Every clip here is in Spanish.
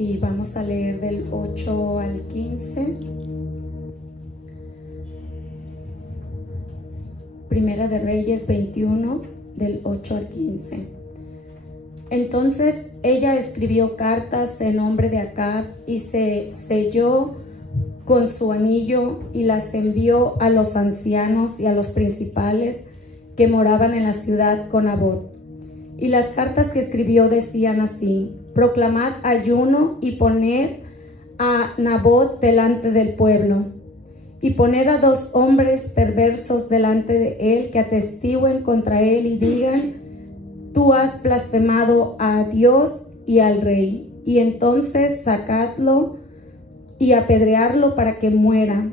y vamos a leer del 8 al 15. Primera de Reyes 21, del 8 al 15. Entonces ella escribió cartas en nombre de Acab y se selló con su anillo y las envió a los ancianos y a los principales que moraban en la ciudad con Nabot. Y las cartas que escribió decían así: proclamad ayuno y poned a Nabot delante del pueblo, y poner a 2 hombres perversos delante de él que atestiguen contra él y digan: tú has blasfemado a Dios y al rey. Y entonces sacadlo y apedrearlo para que muera.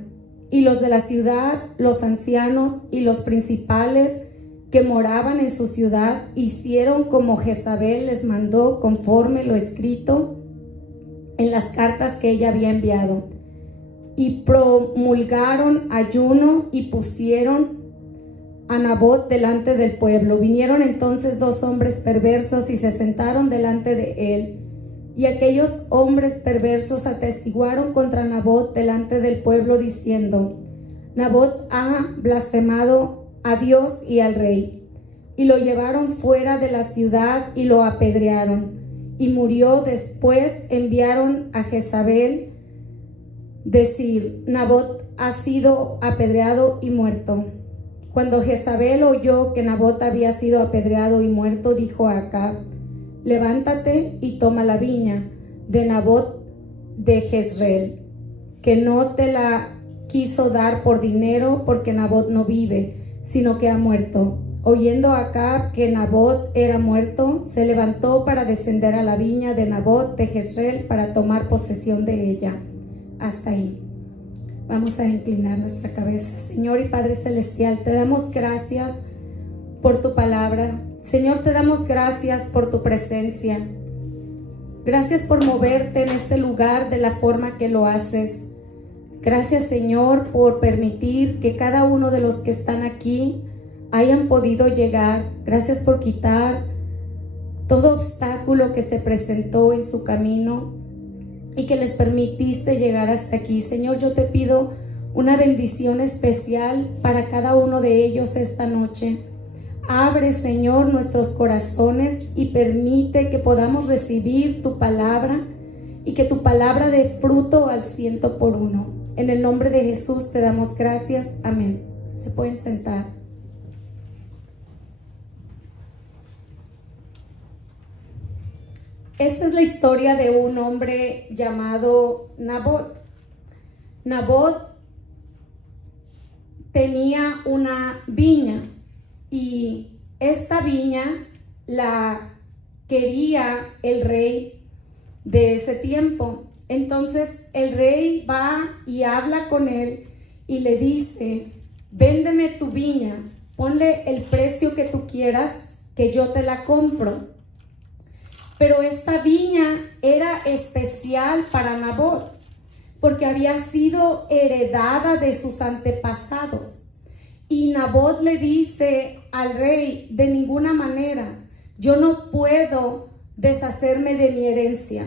Y los de la ciudad, los ancianos y los principales que moraban en su ciudad, hicieron como Jezabel les mandó, conforme lo escrito en las cartas que ella había enviado. Y promulgaron ayuno y pusieron a Nabot delante del pueblo. Vinieron entonces 2 hombres perversos y se sentaron delante de él. Y aquellos hombres perversos atestiguaron contra Nabot delante del pueblo, diciendo: Nabot ha blasfemado a Dios y al rey. Y lo llevaron fuera de la ciudad y lo apedrearon. Y murió. Después enviaron a Jezabel decir: Nabot ha sido apedreado y muerto. Cuando Jezabel oyó que Nabot había sido apedreado y muerto, dijo a Acab: levántate y toma la viña de Nabot de Jezreel, que no te la quiso dar por dinero, porque Nabot no vive, sino que ha muerto. Oyendo Acab que Nabot era muerto, se levantó para descender a la viña de Nabot de Jezreel para tomar posesión de ella. Hasta ahí. Vamos a inclinar nuestra cabeza. Señor y Padre Celestial, te damos gracias por tu palabra. Señor, te damos gracias por tu presencia. Gracias por moverte en este lugar de la forma que lo haces. Gracias, Señor, por permitir que cada uno de los que están aquí hayan podido llegar. Gracias por quitar todo obstáculo que se presentó en su camino y que les permitiste llegar hasta aquí. Señor, yo te pido una bendición especial para cada uno de ellos esta noche. Abre, Señor, nuestros corazones y permite que podamos recibir tu palabra y que tu palabra dé fruto al 100%. En el nombre de Jesús te damos gracias. Amén. Se pueden sentar. Esta es la historia de un hombre llamado Nabot. Nabot tenía una viña y esta viña la quería el rey de ese tiempo. Entonces el rey va y habla con él y le dice: véndeme tu viña, ponle el precio que tú quieras, que yo te la compro. Pero esta viña era especial para Nabot, porque había sido heredada de sus antepasados. Y Nabot le dice al rey: de ninguna manera, yo no puedo deshacerme de mi herencia,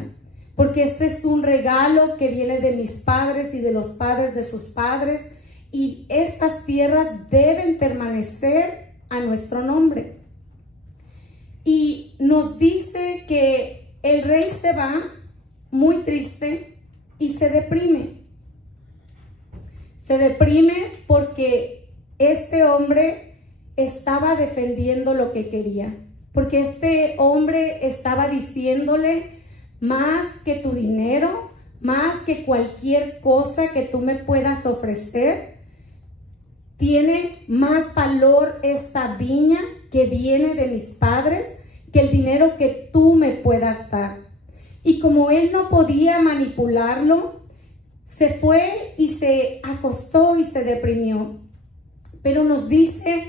porque este es un regalo que viene de mis padres y de los padres de sus padres, y estas tierras deben permanecer a nuestro nombre. Y nos dice que el rey se va muy triste y se deprime. Se deprime porque este hombre estaba defendiendo lo que quería. Porque este hombre estaba diciéndole: más que tu dinero, más que cualquier cosa que tú me puedas ofrecer, tiene más valor esta viña que viene de mis padres que el dinero que tú me puedas dar. Y como él no podía manipularlo, se fue y se acostó y se deprimió. Pero nos dice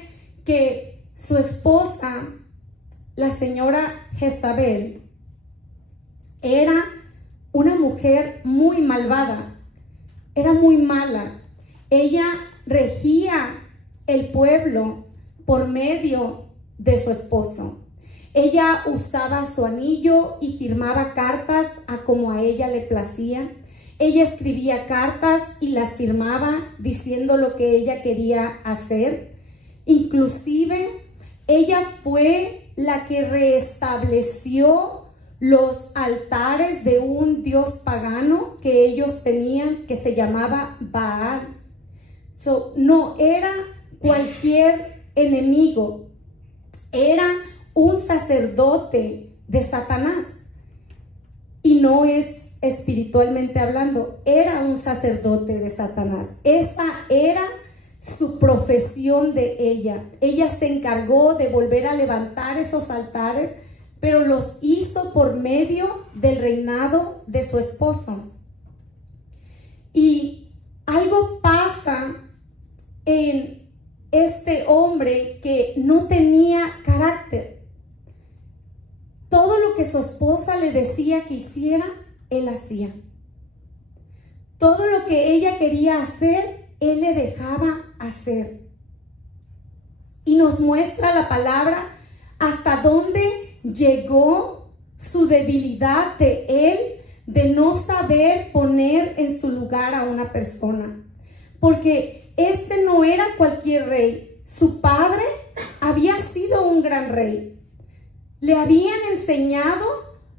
que su esposa, la señora Jezabel, era una mujer muy malvada, era muy mala. Ella regía el pueblo por medio de su esposo. Ella usaba su anillo y firmaba cartas a como a ella le placía. Ella escribía cartas y las firmaba diciendo lo que ella quería hacer. Inclusive, ella fue la que restableció los altares de un dios pagano que ellos tenían, que se llamaba Baal. No era cualquier enemigo, era un sacerdote de Satanás. Y no es espiritualmente hablando, era un sacerdote de Satanás. Esa era su profesión de ella. Ella se encargó de volver a levantar esos altares, pero los hizo por medio del reinado de su esposo. Y algo pasa en este hombre que no tenía carácter. Todo lo que su esposa le decía que hiciera, él hacía. Todo lo que ella quería hacer, él le dejaba hacer. Y nos muestra la palabra hasta dónde llegó su debilidad de él, de no saber poner en su lugar a una persona. Porque este no era cualquier rey. Su padre había sido un gran rey. Le habían enseñado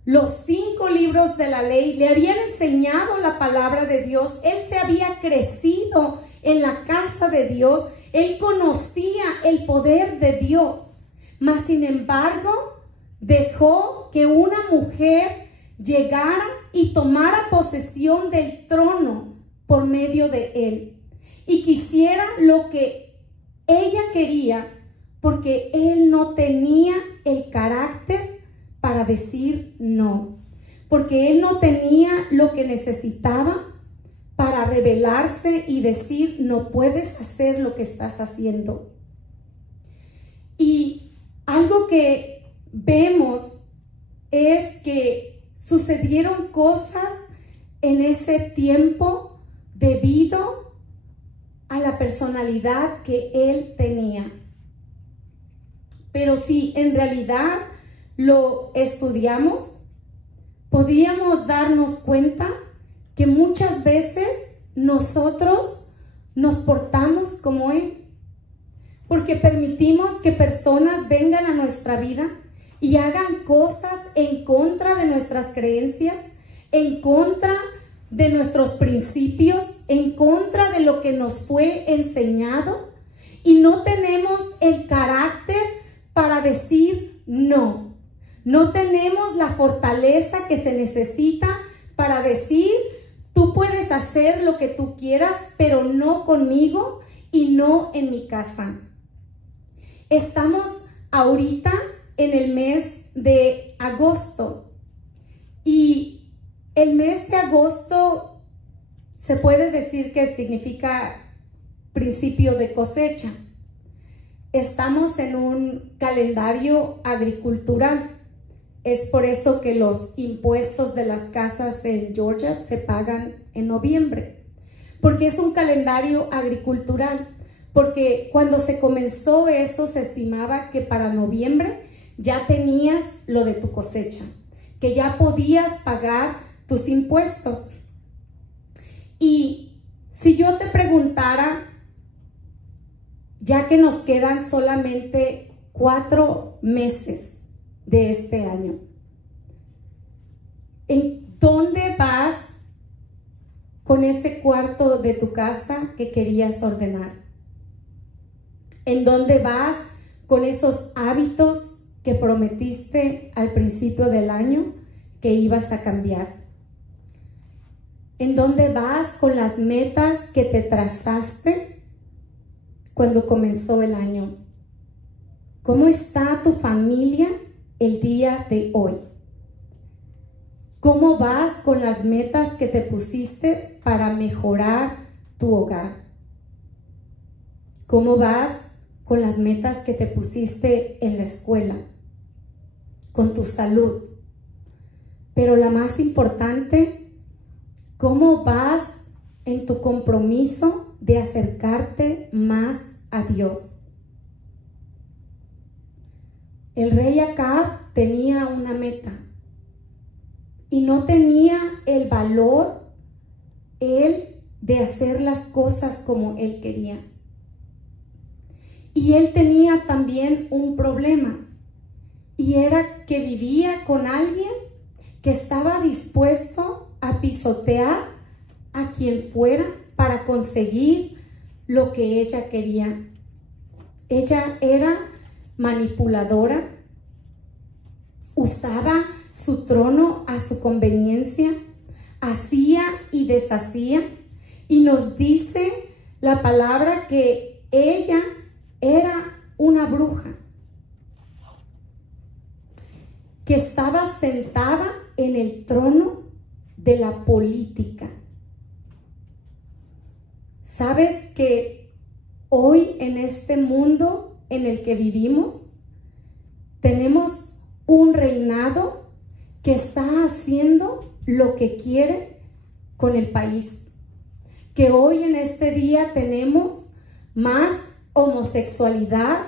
los 5 libros de la ley, le habían enseñado la palabra de Dios. Él se había crecido en la casa de Dios. Él conocía el poder de Dios. Mas sin embargo, dejó que una mujer llegara y tomara posesión del trono por medio de él. Y quisiera lo que ella quería, porque él no tenía el carácter para decir no. Porque él no tenía lo que necesitaba para rebelarse y decir, no puedes hacer lo que estás haciendo. Y algo que vemos es que sucedieron cosas en ese tiempo debido a la personalidad que él tenía. Pero si en realidad lo estudiamos, podríamos darnos cuenta que muchas veces nosotros nos portamos como él, porque permitimos que personas vengan a nuestra vida y hagan cosas en contra de nuestras creencias, en contra de nuestros principios, en contra de lo que nos fue enseñado, y no tenemos el carácter para decir no. No tenemos la fortaleza que se necesita para decir, tú puedes hacer lo que tú quieras, pero no conmigo y no en mi casa. Estamos ahorita en el mes de agosto, y el mes de agosto se puede decir que significa principio de cosecha. Estamos en un calendario agricultural. Es por eso que los impuestos de las casas en Georgia se pagan en noviembre, porque es un calendario agricultural. Porque cuando se comenzó eso, se estimaba que para noviembre ya tenías lo de tu cosecha, que ya podías pagar tus impuestos. Y si yo te preguntara, ya que nos quedan solamente 4 meses de este año, ¿en dónde vas con ese cuarto de tu casa que querías ordenar? ¿En dónde vas con esos hábitos que prometiste al principio del año que ibas a cambiar? ¿En dónde vas con las metas que te trazaste cuando comenzó el año? ¿Cómo está tu familia el día de hoy? ¿Cómo vas con las metas que te pusiste para mejorar tu hogar? ¿Cómo vas con las metas que te pusiste en la escuela, con tu salud? Pero la más importante, ¿cómo vas en tu compromiso de acercarte más a Dios? El rey Acab tenía una meta y no tenía el valor él de hacer las cosas como él quería. Y él tenía también un problema, y era que vivía con alguien que estaba dispuesto a pisotear a quien fuera para conseguir lo que ella quería. Ella era manipuladora, usaba su trono a su conveniencia, hacía y deshacía, y nos dice la palabra que ella era una bruja que estaba sentada en el trono de la política. ¿Sabes que hoy en este mundo en el que vivimos tenemos un reinado que está haciendo lo que quiere con el país? Que hoy en este día tenemos más homosexualidad,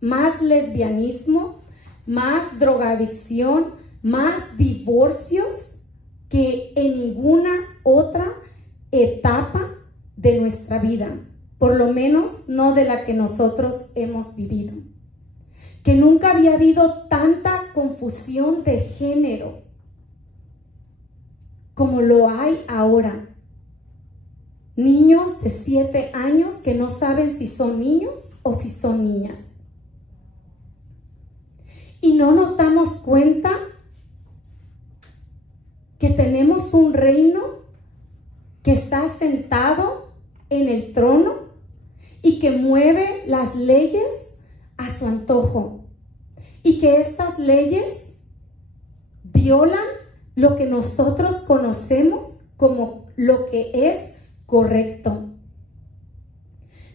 más lesbianismo, más drogadicción, más divorcios que en ninguna otra etapa de nuestra vida, por lo menos no de la que nosotros hemos vivido. Que nunca había habido tanta confusión de género como lo hay ahora. Niños de 7 años que no saben si son niños o si son niñas. Y no nos damos cuenta que tenemos un reino que está sentado en el trono y que mueve las leyes a su antojo. Y que estas leyes violan lo que nosotros conocemos como lo que es correcto.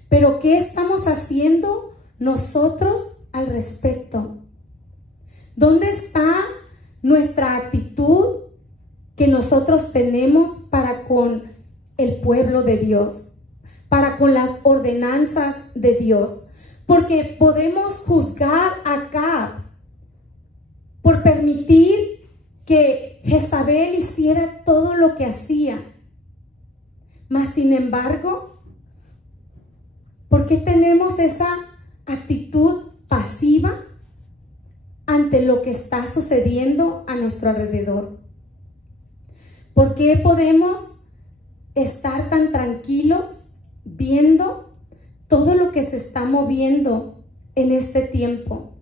Pero ¿qué estamos haciendo nosotros al respecto? ¿Dónde está nuestra actitud que nosotros tenemos para con el pueblo de Dios, para con las ordenanzas de Dios? Porque podemos juzgar a Acab por permitir que Jezabel hiciera todo lo que hacía. Mas sin embargo, ¿por qué tenemos esa actitud pasiva ante lo que está sucediendo a nuestro alrededor? ¿Por qué podemos estar tan tranquilos viendo todo lo que se está moviendo en este tiempo?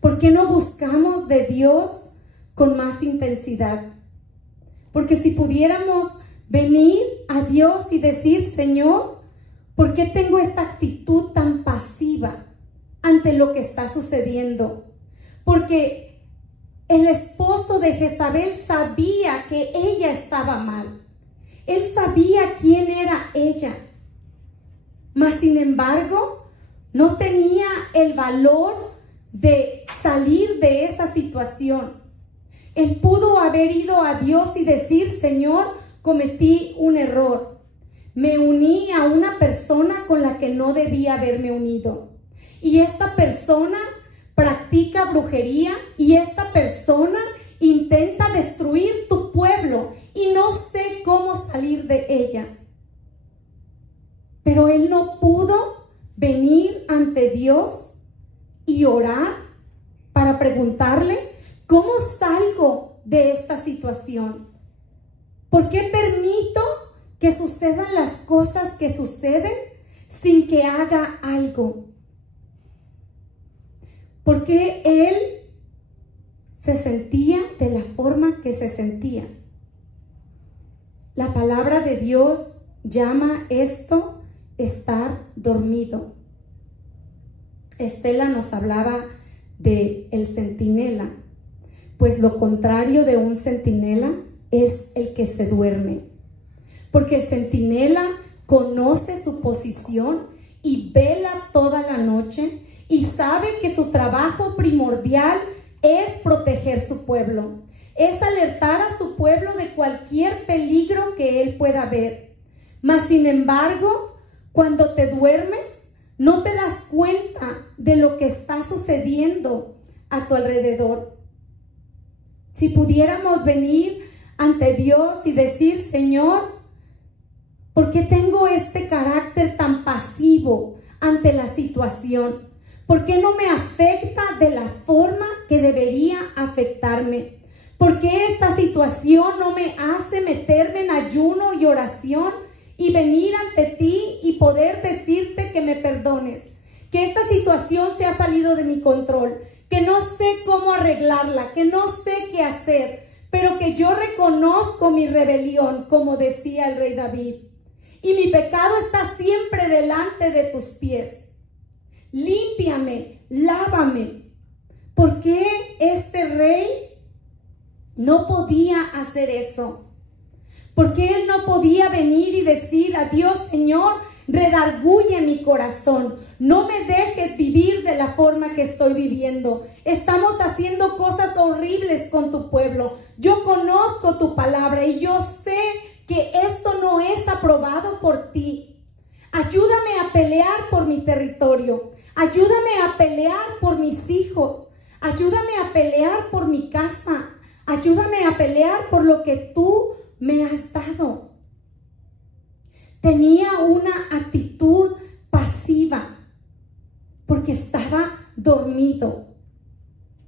¿Por qué no buscamos de Dios con más intensidad? Porque si pudiéramos venir a Dios y decir: Señor, ¿por qué tengo esta actitud tan pasiva ante lo que está sucediendo? Porque el esposo de Jezabel sabía que ella estaba mal. Él sabía quién era ella. Mas sin embargo, no tenía el valor de salir de esa situación. Él pudo haber ido a Dios y decir: Señor, cometí un error. Me uní a una persona con la que no debía haberme unido. Y esta persona practica brujería y esta persona intenta destruir tu pueblo y no sé cómo salir de ella. Pero él no pudo venir ante Dios y orar para preguntarle: ¿cómo salgo de esta situación? ¿Por qué permito que sucedan las cosas que suceden sin que haga algo? ¿Por qué él se sentía de la forma que se sentía? La palabra de Dios llama esto estar dormido. Estela nos hablaba de el centinela, pues lo contrario de un centinela es el que se duerme, porque el centinela conoce su posición y vela toda la noche y sabe que su trabajo primordial es proteger su pueblo, es alertar a su pueblo de cualquier peligro que él pueda ver. Mas sin embargo, cuando te duermes, no te das cuenta de lo que está sucediendo a tu alrededor. Si pudiéramos venir ante Dios y decir, Señor, ¿por qué tengo este carácter tan pasivo ante la situación? ¿Por qué no me afecta de la forma que debería afectarme? ¿Por qué esta situación no me hace meterme en ayuno y oración y venir ante ti y poder decirte que me perdones? Que esta situación se ha salido de mi control, que no sé cómo arreglarla, que no sé qué hacer, pero que yo reconozco mi rebelión, como decía el rey David. Y mi pecado está siempre delante de tus pies. Límpiame, lávame. ¿Por qué este rey no podía hacer eso? ¿Por qué él no podía venir y decir a Dios, Señor, redarguye mi corazón, no me dejes vivir de la forma que estoy viviendo? Estamos haciendo cosas horribles con tu pueblo. Yo conozco tu palabra y yo sé que esto no es aprobado por ti. Ayúdame a pelear por mi territorio. Ayúdame a pelear por mis hijos. Ayúdame a pelear por mi casa. Ayúdame a pelear por lo que tú me has dado. Tenía una actitud pasiva porque estaba dormido,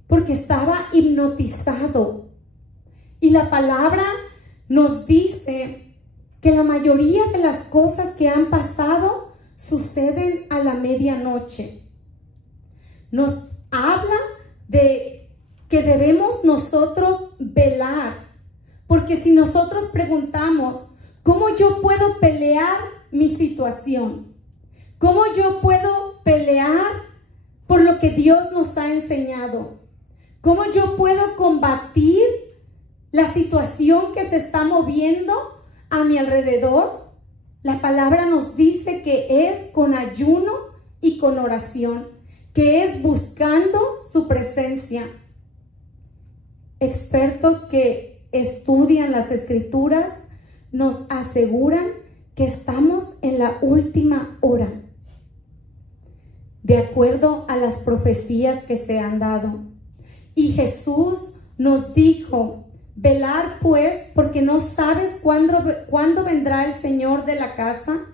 porque estaba hipnotizado. Y la palabra nos dice que la mayoría de las cosas que han pasado suceden a la medianoche. Nos habla de que debemos nosotros velar, porque si nosotros preguntamos, ¿cómo yo puedo pelear mi situación? ¿Cómo yo puedo pelear por lo que Dios nos ha enseñado? ¿Cómo yo puedo combatir la situación que se está moviendo a mi alrededor? La palabra nos dice que es con ayuno y con oración, que es buscando su presencia. Expertos que estudian las Escrituras nos aseguran que estamos en la última hora, de acuerdo a las profecías que se han dado. Y Jesús nos dijo, velar pues, porque no sabes cuándo vendrá el Señor de la casa,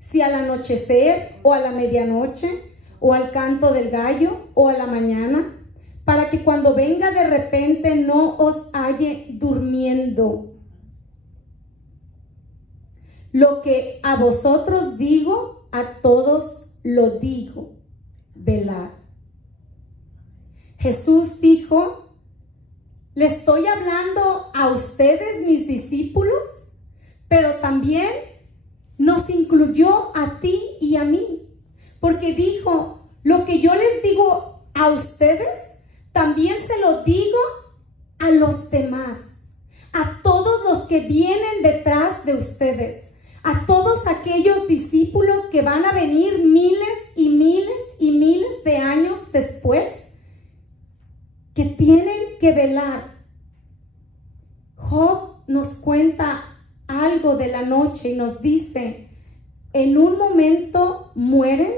si al anochecer o a la medianoche, o al canto del gallo o a la mañana, para que cuando venga de repente no os halle durmiendo. Lo que a vosotros digo, a todos lo digo, velad. Jesús dijo, le estoy hablando a ustedes, mis discípulos, pero también nos incluyó a ti y a mí, porque dijo, lo que yo les digo a ustedes, también se lo digo a los demás, a todos los que vienen detrás de ustedes, a todos aquellos discípulos que van a venir miles y miles y miles de años después, que tienen que velar. Job nos cuenta algo de la noche y nos dice, en un momento mueren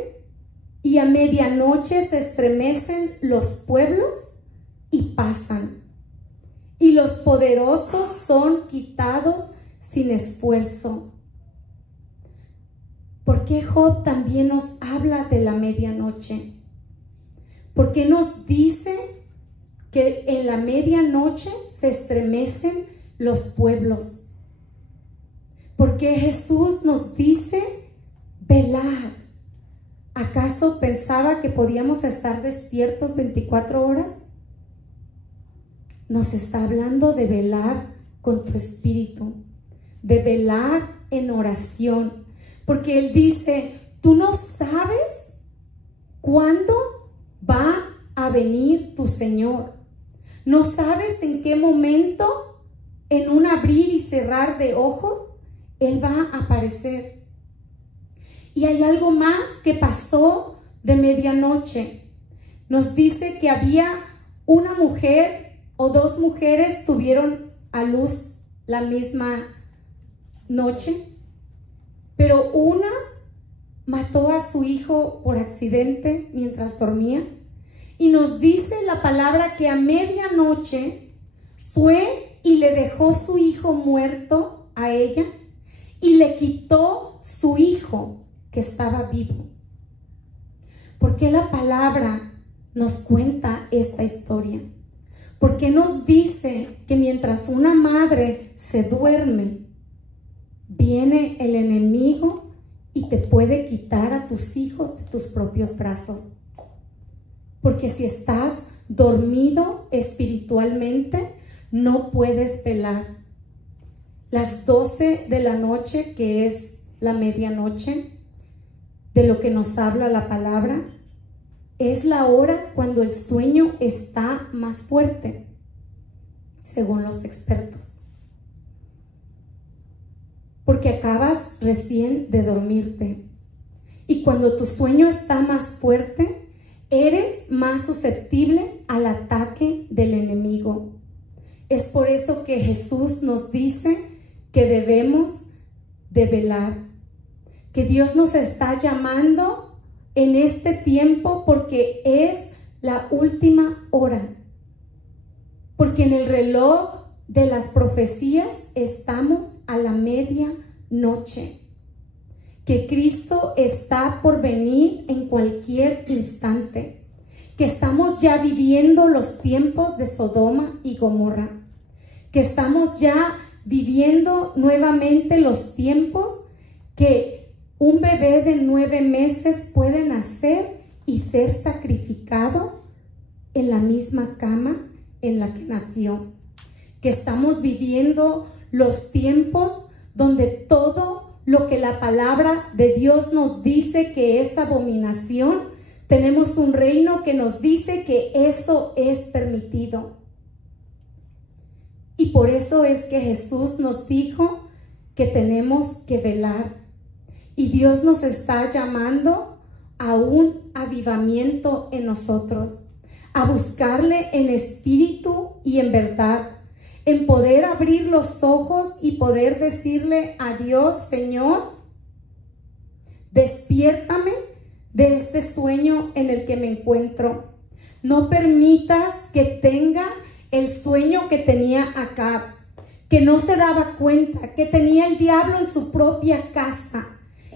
y a medianoche se estremecen los pueblos y pasan, y los poderosos son quitados sin esfuerzo. ¿Por qué Job también nos habla de la medianoche? ¿Por qué nos dice que en la medianoche se estremecen los pueblos? ¿Por qué Jesús nos dice velar? ¿Acaso pensaba que podíamos estar despiertos 24 horas? Nos está hablando de velar con tu espíritu, de velar en oración, porque Él dice, tú no sabes cuándo va a venir tu Señor. No sabes en qué momento, en un abrir y cerrar de ojos, Él va a aparecer. Y hay algo más que pasó de medianoche. Nos dice que había una mujer o dos mujeres tuvieron a luz la misma noche, pero una mató a su hijo por accidente mientras dormía Y nos dice la palabra que a medianoche fue y le dejó su hijo muerto a ella y le quitó su hijo que estaba vivo. ¿Por qué la palabra nos cuenta esta historia? ¿Por qué nos dice que mientras una madre se duerme, viene el enemigo y te puede quitar a tus hijos de tus propios brazos? Porque si estás dormido espiritualmente, no puedes velar. Las 12 de la noche, que es la medianoche, de lo que nos habla la palabra, es la hora cuando el sueño está más fuerte, según los expertos. Porque acabas recién de dormirte. Y cuando tu sueño está más fuerte, eres más susceptible al ataque del enemigo. Es por eso que Jesús nos dice que debemos de velar, que Dios nos está llamando en este tiempo porque es la última hora, porque en el reloj de las profecías estamos a la medianoche, que Cristo está por venir en cualquier instante, que estamos ya viviendo los tiempos de Sodoma y Gomorra, que estamos ya viviendo nuevamente los tiempos que un bebé de 9 meses puede nacer y ser sacrificado en la misma cama en la que nació, que estamos viviendo los tiempos donde todo lo que la palabra de Dios nos dice que es abominación, tenemos un reino que nos dice que eso es permitido. Y por eso es que Jesús nos dijo que tenemos que velar. Y Dios nos está llamando a un avivamiento en nosotros, a buscarle en espíritu y en verdad, en poder abrir los ojos y poder decirle a Dios: Señor, despiértame de este sueño en el que me encuentro. No permitas que tenga el sueño que tenía Acab, que no se daba cuenta que tenía el diablo en su propia casa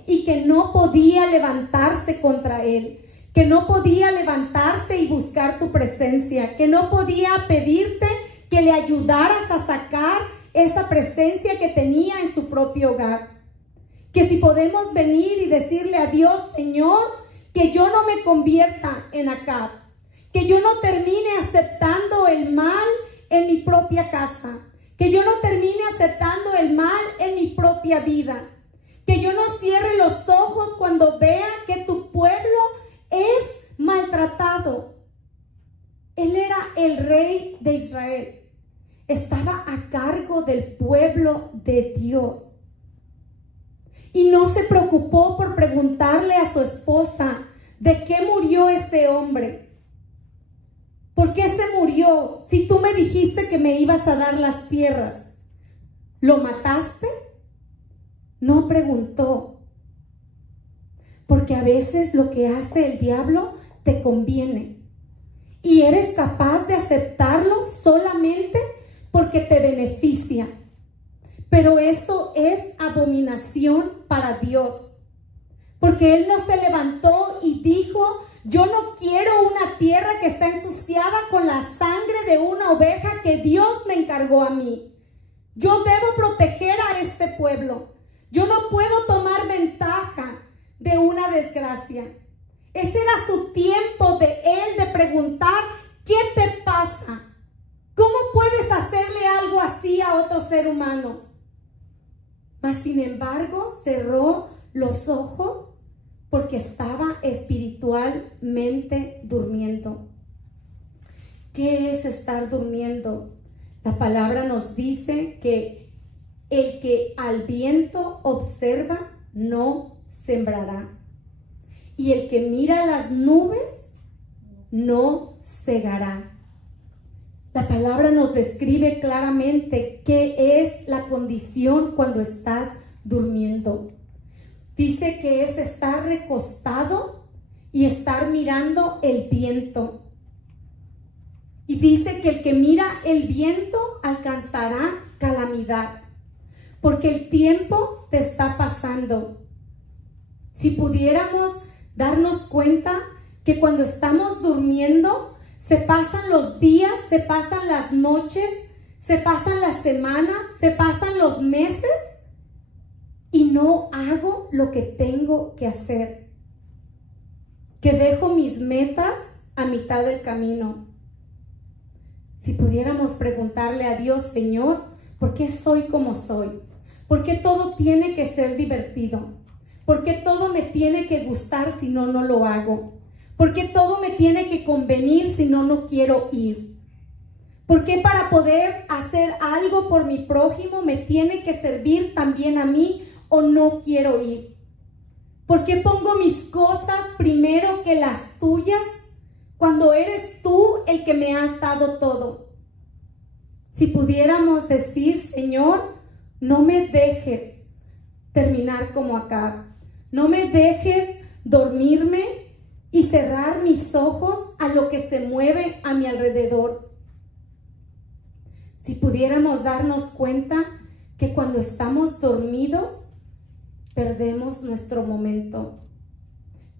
y que no podía levantarse contra él, que no podía levantarse y buscar tu presencia, que no podía pedirte que le ayudaras a sacar esa presencia que tenía en su propio hogar. Que si podemos venir y decirle a Dios: Señor, que yo no me convierta en Acab, que yo no termine aceptando el mal en mi propia casa, que yo no termine aceptando el mal en mi propia vida, que yo no cierre los ojos cuando vea que tu pueblo es maltratado. Él era el rey de Israel, estaba a cargo del pueblo de Dios y no se preocupó por preguntarle a su esposa de qué murió ese hombre. ¿Por qué se murió? Si tú me dijiste que me ibas a dar las tierras, ¿lo mataste? No preguntó. Porque a veces lo que hace el diablo te conviene y eres capaz de aceptarlo solamente porque te beneficia. Pero eso es abominación para Dios. Porque Él no se levantó y dijo: yo no quiero una tierra que está ensuciada con la sangre de una oveja que Dios me encargó a mí. Yo debo proteger a este pueblo. Yo no puedo tomar ventaja de una desgracia. Ese era su tiempo de Él de preguntar: ¿qué te pasa? ¿Cómo puedes hacerle algo así a otro ser humano? Mas sin embargo cerró los ojos porque estaba espiritualmente durmiendo. ¿Qué es estar durmiendo? La palabra nos dice que el que al viento observa no sembrará, y el que mira las nubes no segará. La palabra nos describe claramente qué es la condición cuando estás durmiendo. Dice que es estar recostado y estar mirando el viento. Y dice que el que mira el viento alcanzará calamidad, porque el tiempo te está pasando. Si pudiéramos darnos cuenta que cuando estamos durmiendo, se pasan los días, se pasan las noches, se pasan las semanas, se pasan los meses y no hago lo que tengo que hacer. Que dejo mis metas a mitad del camino. Si pudiéramos preguntarle a Dios, Señor, ¿por qué soy como soy? ¿Por qué todo tiene que ser divertido? ¿Por qué todo me tiene que gustar si no, no lo hago? ¿Por qué todo me tiene que convenir si no, no quiero ir? ¿Por qué para poder hacer algo por mi prójimo me tiene que servir también a mí o no quiero ir? ¿Por qué pongo mis cosas primero que las tuyas cuando eres tú el que me has dado todo? Si pudiéramos decir, Señor, no me dejes terminar como Acab, no me dejes dormirme y cerrar mis ojos a lo que se mueve a mi alrededor. Si pudiéramos darnos cuenta que cuando estamos dormidos, perdemos nuestro momento,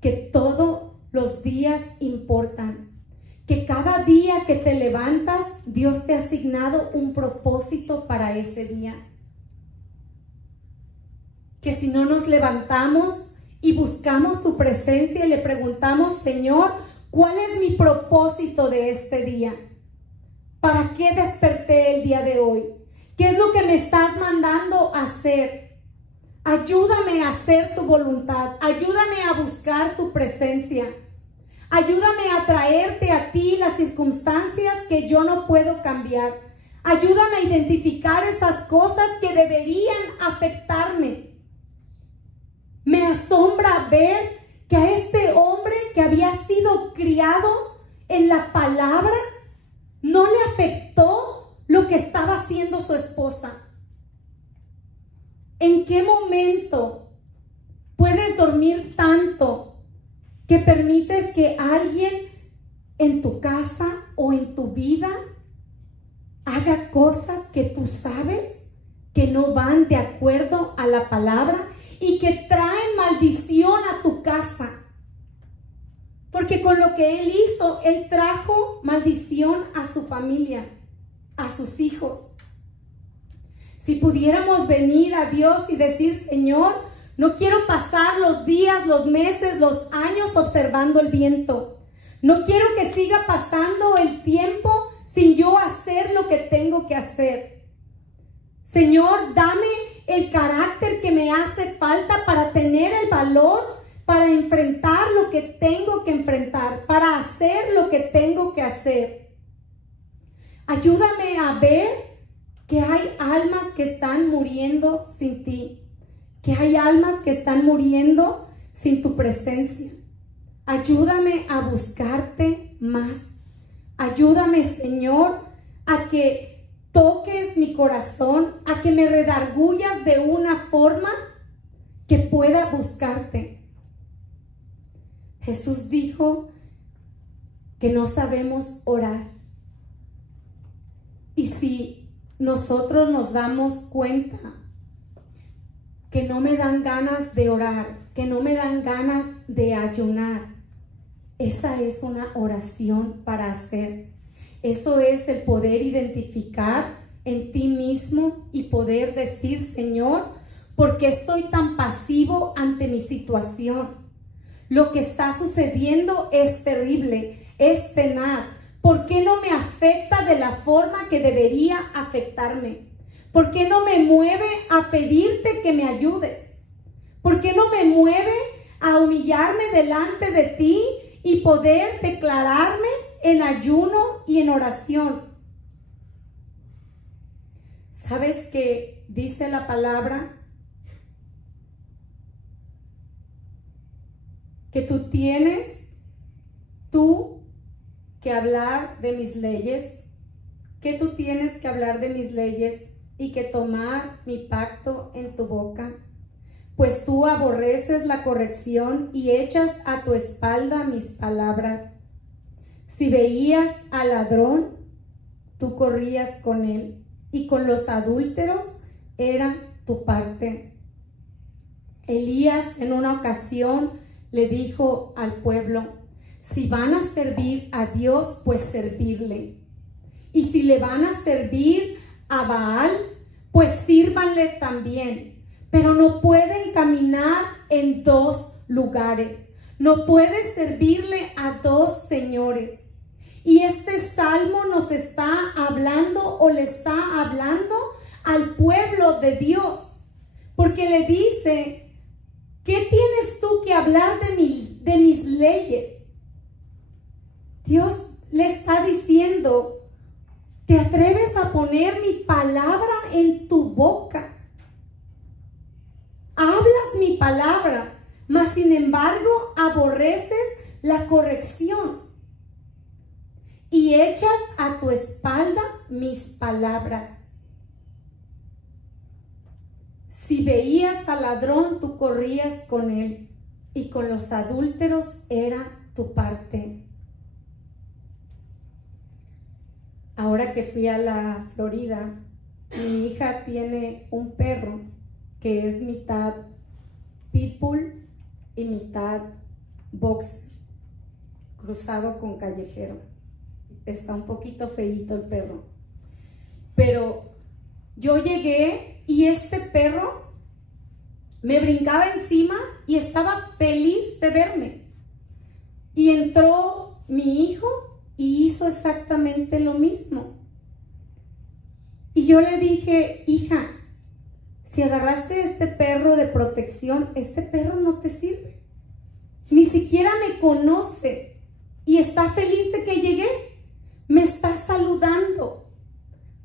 que todos los días importan, que cada día que te levantas, Dios te ha asignado un propósito para ese día. Que si no nos levantamos y buscamos su presencia y le preguntamos, Señor, ¿cuál es mi propósito de este día? ¿Para qué desperté el día de hoy? ¿Qué es lo que me estás mandando a hacer? Ayúdame a hacer tu voluntad. Ayúdame a buscar tu presencia. Ayúdame a traerte a ti las circunstancias que yo no puedo cambiar. Ayúdame a identificar esas cosas que deberían afectarme. Me asombra ver que a este hombre que había sido criado en la palabra, no le afectó lo que estaba haciendo su esposa. ¿En qué momento puedes dormir tanto que permites que alguien en tu casa o en tu vida haga cosas que tú sabes que no van de acuerdo a la palabra y que traen maldición a tu casa? Porque con lo que él hizo, él trajo maldición a su familia, a sus hijos. Si pudiéramos venir a Dios y decir, Señor, no quiero pasar los días, los meses, los años observando el viento. No quiero que siga pasando el tiempo sin yo hacer lo que tengo que hacer. Señor, dame el carácter que me hace falta para tener el valor para enfrentar lo que tengo que enfrentar, para hacer lo que tengo que hacer. Ayúdame a ver que hay almas que están muriendo sin ti, que hay almas que están muriendo sin tu presencia. Ayúdame a buscarte más. Ayúdame, Señor, a que toques mi corazón, a que me redargullas de una forma que pueda buscarte. Jesús dijo que no sabemos orar. Y si nosotros nos damos cuenta que no me dan ganas de orar, que no me dan ganas de ayunar, esa es una oración para hacer. Eso es el poder identificar en ti mismo y poder decir, Señor, ¿por qué estoy tan pasivo ante mi situación? Lo que está sucediendo es terrible, es tenaz. ¿Por qué no me afecta de la forma que debería afectarme? ¿Por qué no me mueve a pedirte que me ayudes? ¿Por qué no me mueve a humillarme delante de ti y poder declararme en ayuno y en oración? ¿Sabes qué dice la palabra? Que tú tienes que hablar de mis leyes, que tú tienes que hablar de mis leyes y que tomar mi pacto en tu boca, pues tú aborreces la corrección y echas a tu espalda mis palabras. Si veías al ladrón tú corrías con él, y con los adúlteros era tu parte. Elías en una ocasión le dijo al pueblo: si van a servir a Dios, pues servirle. Y si le van a servir a Baal, pues sírvanle también. Pero no pueden caminar en dos lugares. No puedes servirle a dos señores. Y este salmo nos está hablando, o le está hablando al pueblo de Dios. Porque le dice: ¿qué tienes tú que hablar de mis leyes? Dios le está diciendo: ¿te atreves a poner mi palabra en tu boca? Hablas mi palabra, mas sin embargo aborreces la corrección y echas a tu espalda mis palabras. Si veías al ladrón, tú corrías con él, y con los adúlteros era tu parte. Ahora que fui a la Florida, mi hija tiene un perro que es mitad pitbull y mitad boxer, cruzado con callejero. Está un poquito feíto el perro. Pero yo llegué y este perro me brincaba encima y estaba feliz de verme. Y entró mi hijo y hizo exactamente lo mismo. Y yo le dije: hija, si agarraste este perro de protección, este perro no te sirve. Ni siquiera me conoce y está feliz de que llegué. Me está saludando.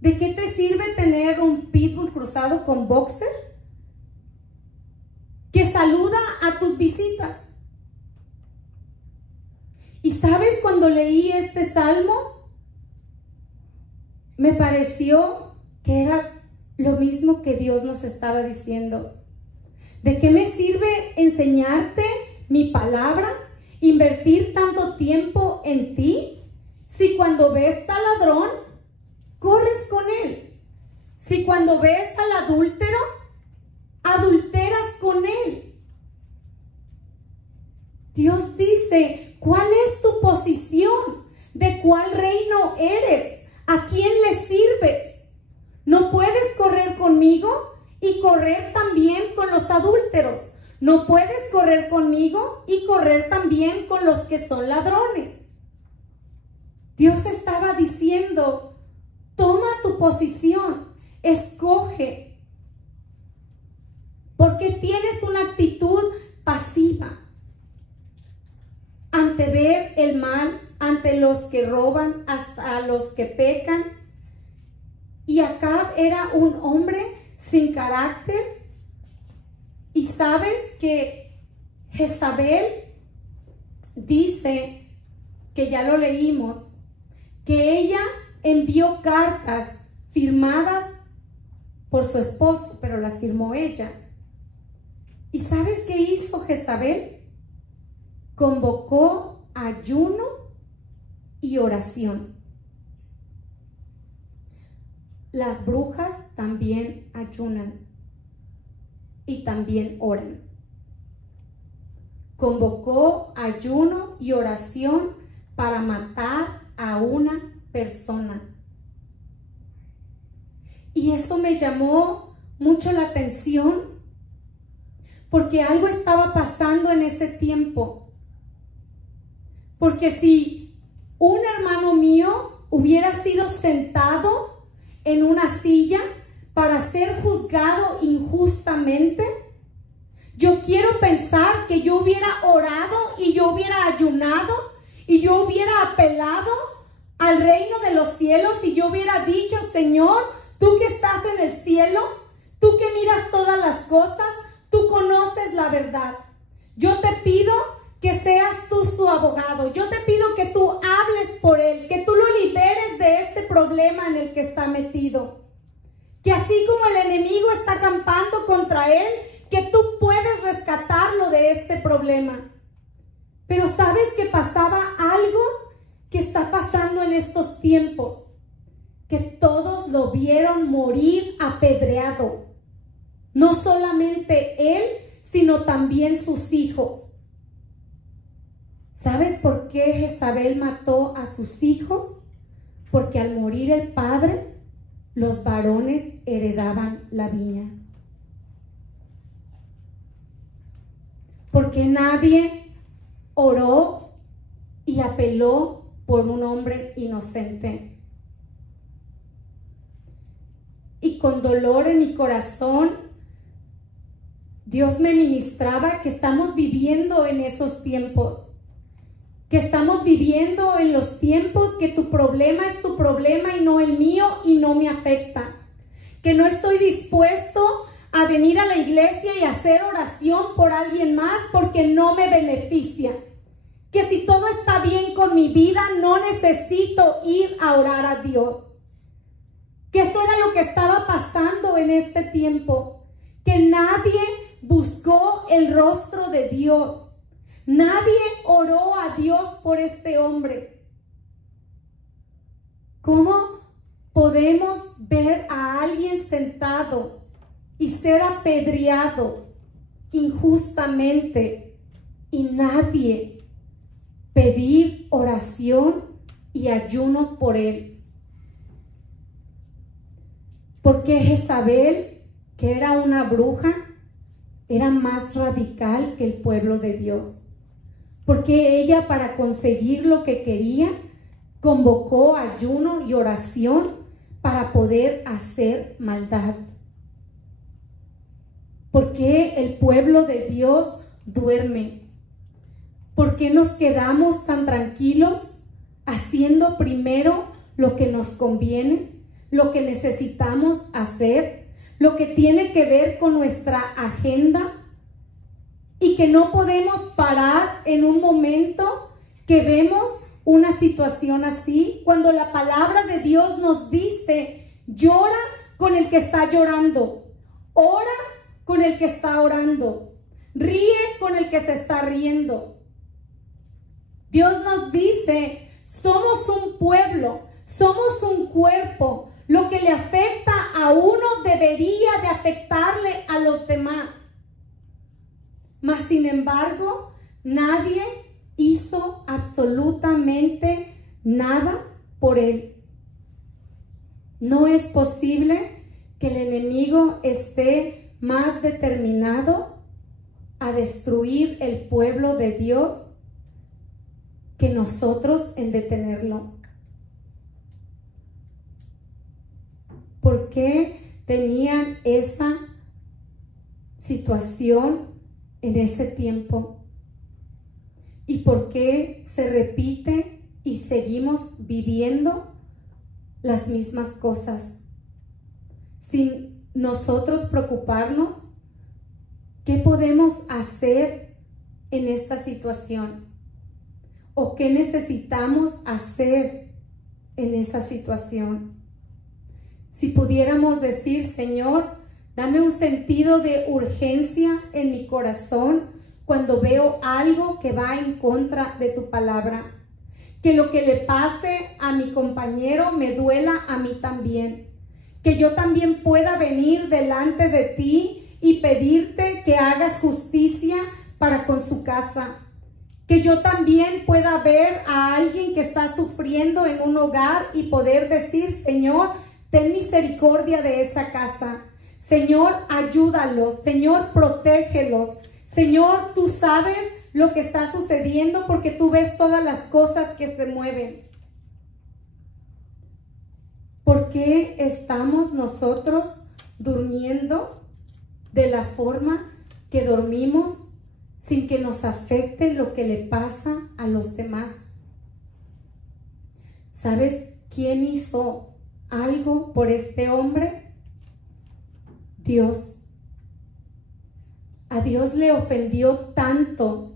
¿De qué te sirve tener un pitbull cruzado con boxer que saluda a tus visitas? Y sabes, cuando leí este salmo, me pareció que era lo mismo que Dios nos estaba diciendo. ¿De qué me sirve enseñarte mi palabra, invertir tanto tiempo en ti, si cuando ves al ladrón, corres con él? Si cuando ves al adúltero, adulteras con él. Dios dice: ¿cuál es tu posición? ¿De cuál reino eres? ¿A quién le sirves? No puedes correr conmigo y correr también con los adúlteros. No puedes correr conmigo y correr también con los que son ladrones. Dios estaba diciendo: toma tu posición, escoge. Porque tienes una actitud pasiva ante ver el mal, ante los que roban, hasta los que pecan. Y Acab era un hombre sin carácter. Y sabes que Jezabel dice, que ya lo leímos, que ella envió cartas firmadas por su esposo, pero las firmó ella. ¿Y sabes qué hizo Jezabel? Convocó ayuno y oración. Las brujas también ayunan y también oran. Convocó ayuno y oración para matar a una persona. Y eso me llamó mucho la atención, porque algo estaba pasando en ese tiempo. Porque si un hermano mío hubiera sido sentado en una silla para ser juzgado injustamente, yo quiero pensar que yo hubiera orado y yo hubiera ayunado y yo hubiera apelado al reino de los cielos y yo hubiera dicho: Señor, tú que estás en el cielo, tú que miras todas las cosas, tú conoces la verdad. Yo te pido que seas tú su abogado. Yo te pido que tú hables por él, que tú lo liberes de este problema en el que está metido. Que así como el enemigo está acampando contra él, que tú puedes rescatarlo de este problema. Pero ¿sabes que pasaba algo que está pasando en estos tiempos? que todos lo vieron morir apedreado. No solamente él, sino también sus hijos. ¿Sabes por qué Jezabel mató a sus hijos? Porque al morir el padre, los varones heredaban la viña. Porque nadie oró y apeló por un hombre inocente. Y con dolor en mi corazón, Dios me ministraba que estamos viviendo en esos tiempos. Que estamos viviendo en los tiempos que tu problema es tu problema y no el mío y no me afecta. Que no estoy dispuesto a venir a la iglesia y hacer oración por alguien más porque no me beneficia. Que si todo está bien con mi vida, no necesito ir a orar a Dios. Que eso era lo que estaba pasando en este tiempo. Que nadie buscó el rostro de Dios. Nadie oró a Dios por este hombre. ¿Cómo podemos ver a alguien sentado y ser apedreado injustamente y nadie pedir oración y ayuno por él? Porque Jezabel, que era una bruja, era más radical que el pueblo de Dios. Porque ella, para conseguir lo que quería, convocó ayuno y oración para poder hacer maldad. ¿Por qué el pueblo de Dios duerme? ¿Por qué nos quedamos tan tranquilos haciendo primero lo que nos conviene, lo que necesitamos hacer, lo que tiene que ver con nuestra agenda? Y que no podemos parar en un momento que vemos una situación así, cuando la palabra de Dios nos dice: llora con el que está llorando, ora con el que está orando, ríe con el que se está riendo. Dios nos dice: somos un pueblo, somos un cuerpo. Lo que le afecta a uno debería de afectarle a los demás. Mas, sin embargo, nadie hizo absolutamente nada por él. No es posible que el enemigo esté más determinado a destruir el pueblo de Dios que nosotros en detenerlo. ¿Por qué tenían esa situación en ese tiempo? ¿Y por qué se repite y seguimos viviendo las mismas cosas? Sin nosotros preocuparnos, ¿qué podemos hacer en esta situación? ¿O qué necesitamos hacer en esa situación? Si pudiéramos decir: Señor, dame un sentido de urgencia en mi corazón cuando veo algo que va en contra de tu palabra. Que lo que le pase a mi compañero me duela a mí también. Que yo también pueda venir delante de ti y pedirte que hagas justicia para con su casa. Que yo también pueda ver a alguien que está sufriendo en un hogar y poder decir: Señor, ten misericordia de esa casa. Señor, ayúdalos. Señor, protégelos. Señor, tú sabes lo que está sucediendo porque tú ves todas las cosas que se mueven. ¿Por qué estamos nosotros durmiendo de la forma que dormimos sin que nos afecte lo que le pasa a los demás? ¿Sabes quién hizo algo por este hombre? Dios. A Dios le ofendió tanto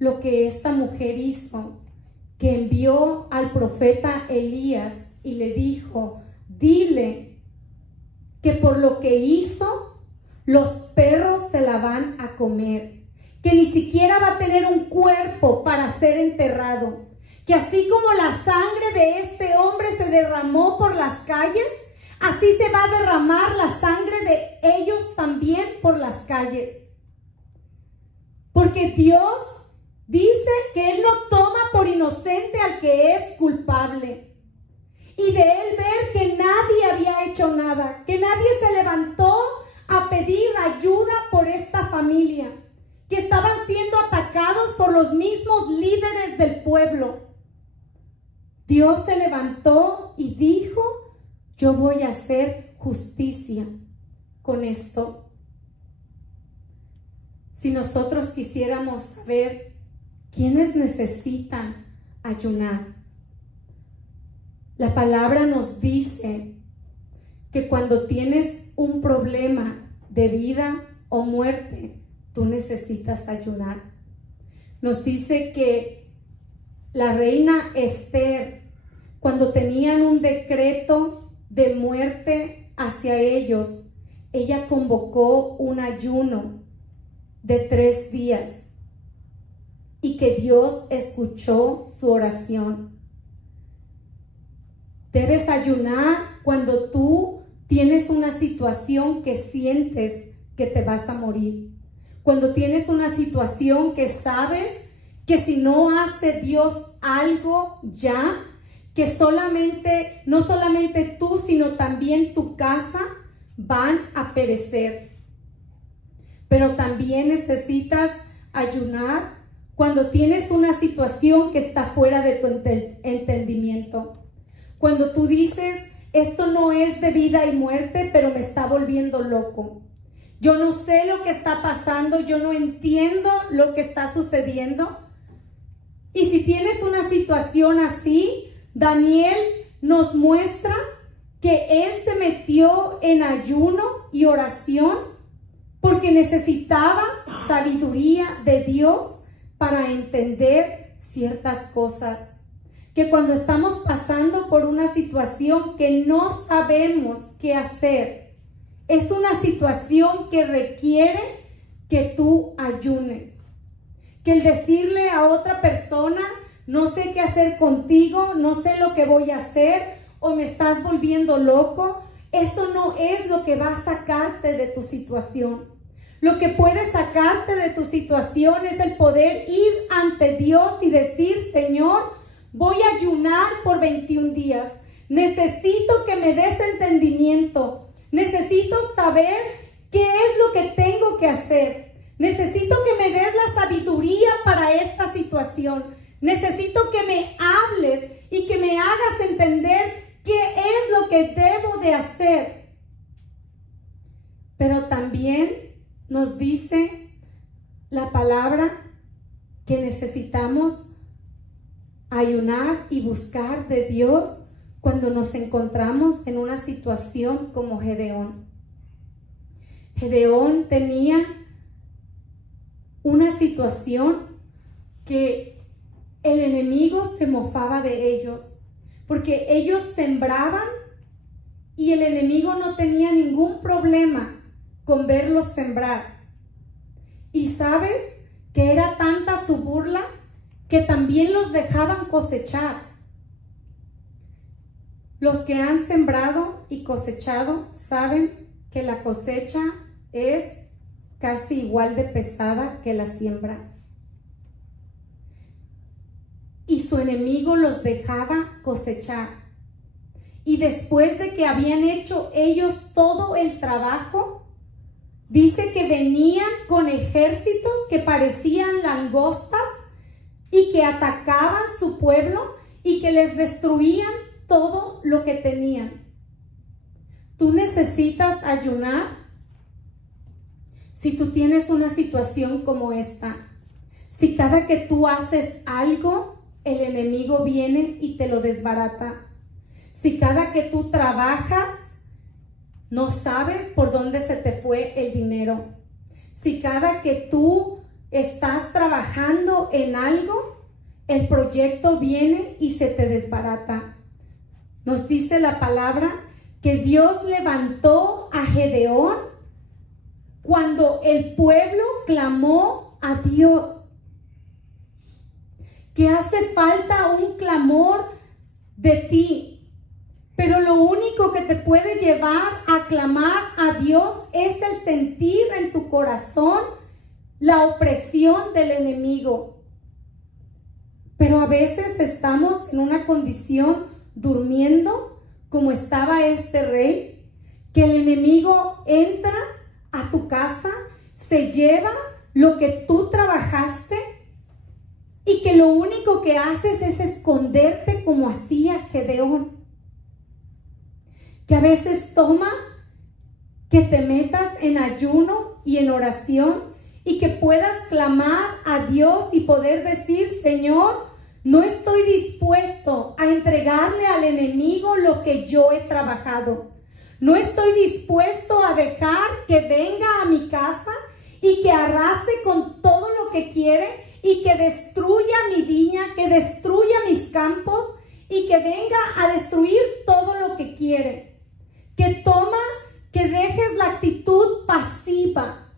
lo que esta mujer hizo, que envió al profeta Elías y le dijo: dile que por lo que hizo, los perros se la van a comer, que ni siquiera va a tener un cuerpo para ser enterrado, que así como la sangre de este hombre se derramó por las calles, así se va a derramar la sangre de ellos también por las calles. Porque Dios dice que Él no toma por inocente al que es culpable. Y de Él ver que nadie había hecho nada, que nadie se levantó a pedir ayuda por esta familia, que estaban siendo atacados por los mismos líderes del pueblo. Dios se levantó y dijo: yo voy a hacer justicia con esto. Si nosotros quisiéramos saber quiénes necesitan ayunar, la palabra nos dice que cuando tienes un problema de vida o muerte, tú necesitas ayunar. Nos dice que la reina Esther, cuando tenían un decreto de muerte hacia ellos, ella convocó un ayuno de 3 días y que Dios escuchó su oración. Debes ayunar cuando tú tienes una situación que sientes que te vas a morir. Cuando tienes una situación que sabes que si no hace Dios algo ya, que no solamente tú, sino también tu casa van a perecer. Pero también necesitas ayunar cuando tienes una situación que está fuera de tu entendimiento. Cuando tú dices: esto no es de vida y muerte, pero me está volviendo loco. Yo no sé lo que está pasando, yo no entiendo lo que está sucediendo. Y si tienes una situación así, Daniel nos muestra que él se metió en ayuno y oración porque necesitaba sabiduría de Dios para entender ciertas cosas. Que cuando estamos pasando por una situación que no sabemos qué hacer, es una situación que requiere que tú ayunes. Que el decirle a otra persona: no sé qué hacer contigo, no sé lo que voy a hacer, o me estás volviendo loco, eso no es lo que va a sacarte de tu situación. Lo que puede sacarte de tu situación es el poder ir ante Dios y decir: Señor, voy a ayunar por 21 días. Necesito que me des entendimiento. Necesito saber qué es lo que tengo que hacer. Necesito que me des la sabiduría para esta situación. Necesito que me hables y que me hagas entender qué es lo que debo de hacer. Pero también nos dice la palabra que necesitamos ayunar y buscar de Dios cuando nos encontramos en una situación como Gedeón. Gedeón tenía una situación que el enemigo se mofaba de ellos, porque ellos sembraban y el enemigo no tenía ningún problema con verlos sembrar. Y sabes que era tanta su burla que también los dejaban cosechar. Los que han sembrado y cosechado saben que la cosecha es casi igual de pesada que la siembra. Y su enemigo los dejaba cosechar. Y después de que habían hecho ellos todo el trabajo, dice que venían con ejércitos que parecían langostas y que atacaban su pueblo y que les destruían todo lo que tenían. Tú necesitas ayunar si tú tienes una situación como esta. Si cada que tú haces algo, el enemigo viene y te lo desbarata. Si cada que tú trabajas, no sabes por dónde se te fue el dinero. Si cada que tú estás trabajando en algo, el proyecto viene y se te desbarata. Nos dice la palabra que Dios levantó a Gedeón cuando el pueblo clamó a Dios. que hace falta un clamor de ti. Pero lo único que te puede llevar a clamar a Dios es el sentir en tu corazón la opresión del enemigo. Pero a veces estamos en una condición durmiendo, como estaba este rey, que el enemigo entra a tu casa, se lleva lo que tú trabajaste y que lo único que haces es esconderte como hacía Gedeón. Que a veces toma que te metas en ayuno y en oración y que puedas clamar a Dios y poder decir: Señor, no estoy dispuesto a entregarle al enemigo lo que yo he trabajado. No estoy dispuesto a dejar que venga a mi casa y que arrase con todo lo que quiere y que destruya mi viña, que destruya mis campos y que venga a destruir todo lo que quiere. Que dejes la actitud pasiva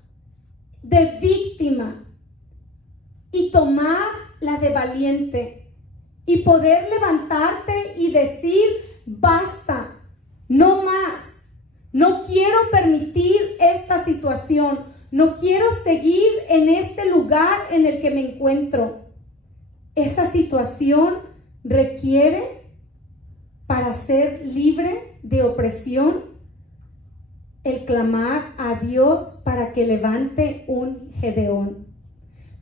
de víctima y tomar la de valiente y poder levantarte y decir: basta, no más, no quiero permitir esta situación, no quiero seguir en este lugar en el que me encuentro. Esa situación requiere, para ser libre de opresión, el clamar a Dios para que levante un Gedeón,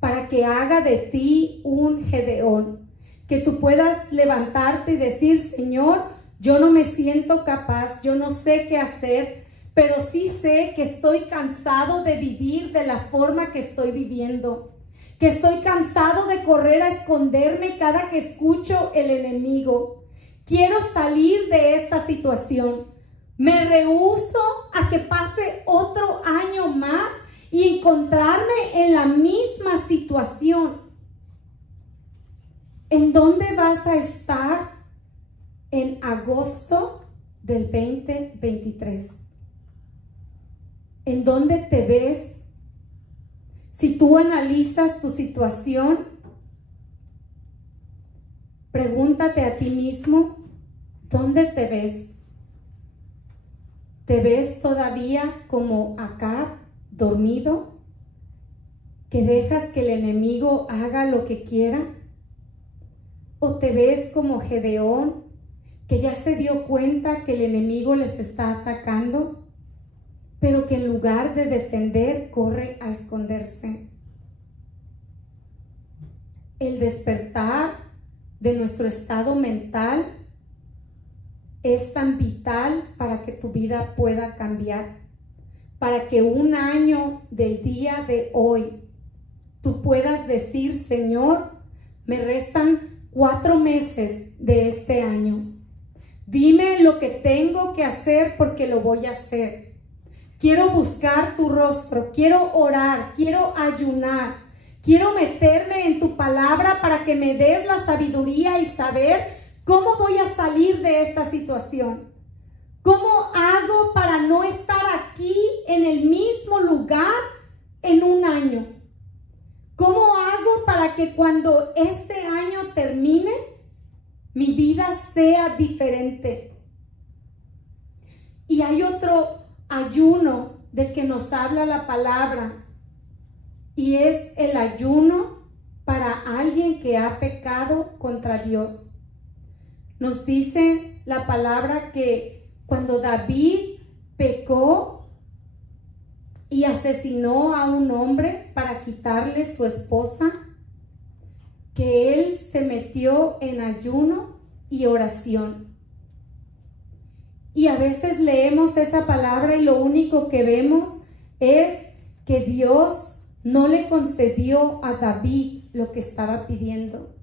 para que haga de ti un Gedeón, que tú puedas levantarte y decir: Señor, yo no me siento capaz, yo no sé qué hacer, pero sí sé que estoy cansado de vivir de la forma que estoy viviendo, que estoy cansado de correr a esconderme cada que escucho el enemigo. Quiero salir de esta situación. Me rehúso a que pase otro año más y encontrarme en la misma situación. ¿En dónde vas a estar en agosto del 2023? ¿En dónde te ves? Si tú analizas tu situación, pregúntate a ti mismo: ¿dónde te ves? ¿Te ves todavía como Acab, dormido, que dejas que el enemigo haga lo que quiera? ¿O te ves como Gedeón, que ya se dio cuenta que el enemigo les está atacando, pero que en lugar de defender, corre a esconderse? El despertar de nuestro estado mental es tan vital para que tu vida pueda cambiar, para que un año del día de hoy tú puedas decir: Señor, me restan 4 meses de este año. Dime lo que tengo que hacer, porque lo voy a hacer. Quiero buscar tu rostro, quiero orar, quiero ayunar, quiero meterme en tu palabra para que me des la sabiduría y saber cómo voy a salir de esta situación. ¿Cómo hago para no estar aquí en el mismo lugar en un año? ¿Cómo hago para que cuando este año termine, mi vida sea diferente? Y hay otro ayuno del que nos habla la palabra, y es el ayuno para alguien que ha pecado contra Dios. Nos dice la palabra que cuando David pecó y asesinó a un hombre para quitarle su esposa, que él se metió en ayuno y oración. Y a veces leemos esa palabra y lo único que vemos es que Dios no le concedió a David lo que estaba pidiendo.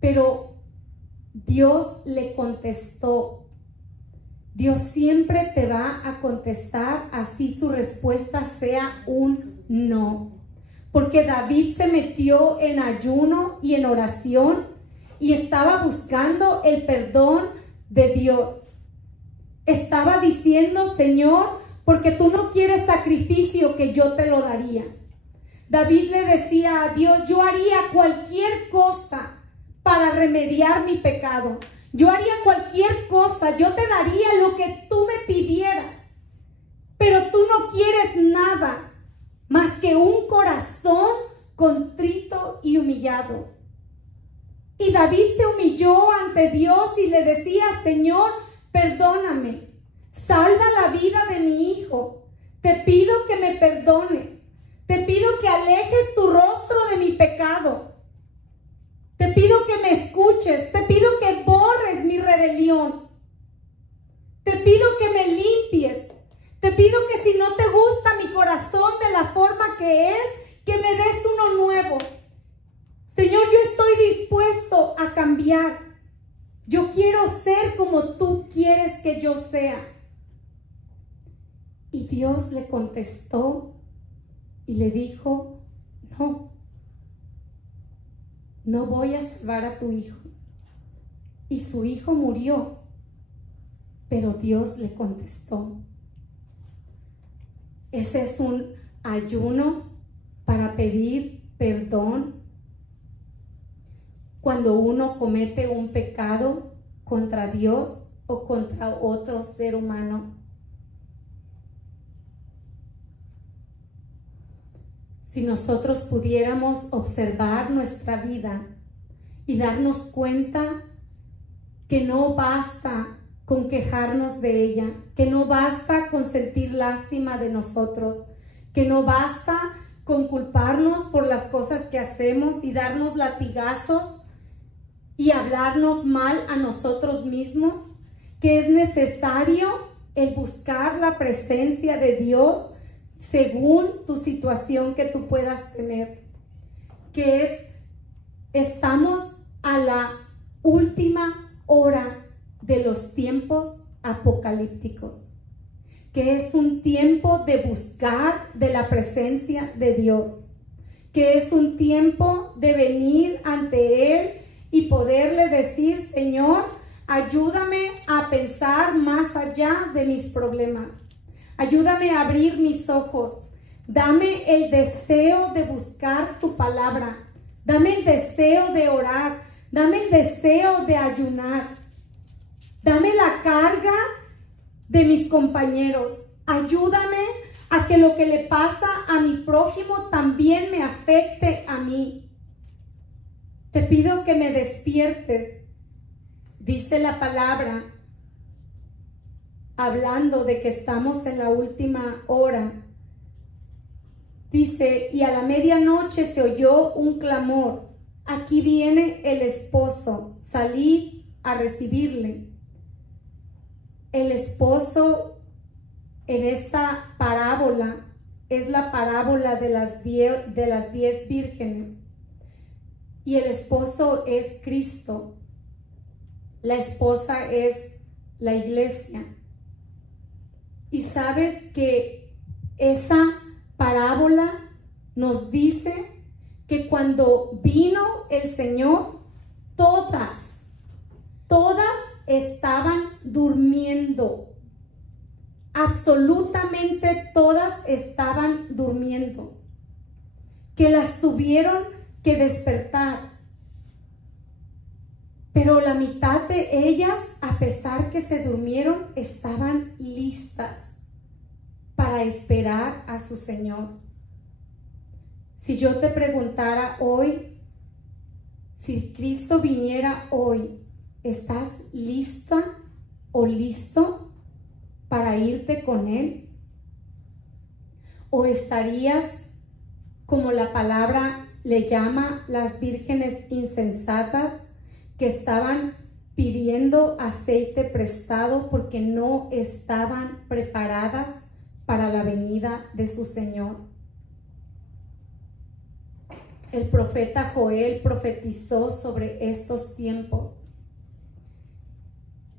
Pero Dios le contestó. Dios siempre te va a contestar, así su respuesta sea un no. Porque David se metió en ayuno y en oración y estaba buscando el perdón de Dios. Estaba diciendo: Señor, porque tú no quieres sacrificio, que yo te lo daría. David le decía a Dios: yo haría cualquier cosa para remediar mi pecado. Yo haría cualquier cosa, yo te daría lo que tú me pidieras. Pero tú no quieres nada más que un corazón contrito y humillado. Y David se humilló ante Dios y le decía: Señor, perdóname, salva la vida de mi hijo. Te pido que me perdones. Te pido que alejes tu rostro de mi pecado. Te pido que me escuches. Te pido que borres mi rebelión. Te pido que me limpies. Te pido que si no te gusta mi corazón de la forma que es, que me des uno nuevo. Señor, yo estoy dispuesto a cambiar. Yo quiero ser como tú quieres que yo sea. Y Dios le contestó y le dijo: no voy a salvar a tu hijo. Y su hijo murió, pero Dios le contestó. Ese es un ayuno para pedir perdón cuando uno comete un pecado contra Dios o contra otro ser humano. Si nosotros pudiéramos observar nuestra vida y darnos cuenta que no basta con quejarnos de ella, que no basta con sentir lástima de nosotros, que no basta con culparnos por las cosas que hacemos y darnos latigazos y hablarnos mal a nosotros mismos, que es necesario el buscar la presencia de Dios según tu situación que tú puedas tener, que estamos a la última hora de los tiempos apocalípticos, que es un tiempo de buscar de la presencia de Dios, que es un tiempo de venir ante Él y poderle decir: Señor, ayúdame a pensar más allá de mis problemas. Ayúdame a abrir mis ojos. Dame el deseo de buscar tu palabra. Dame el deseo de orar. Dame el deseo de ayunar. Dame la carga de mis compañeros. Ayúdame a que lo que le pasa a mi prójimo también me afecte a mí. Te pido que me despiertes. Dice la palabra, hablando de que estamos en la última hora, dice: y a la medianoche se oyó un clamor: aquí viene el esposo, salid a recibirle. El esposo en esta parábola es la parábola de las 10 vírgenes, y el esposo es Cristo. La esposa es la iglesia. Y sabes que esa parábola nos dice que cuando vino el Señor, todas estaban durmiendo. Absolutamente todas estaban durmiendo. Que las tuvieron que despertar. Pero la mitad de ellas, a pesar que se durmieron, estaban listas para esperar a su Señor. Si yo te preguntara hoy, si Cristo viniera hoy, ¿estás lista o listo para irte con Él? ¿O estarías, como la palabra le llama, las vírgenes insensatas, que estaban pidiendo aceite prestado porque no estaban preparadas para la venida de su Señor? El profeta Joel profetizó sobre estos tiempos.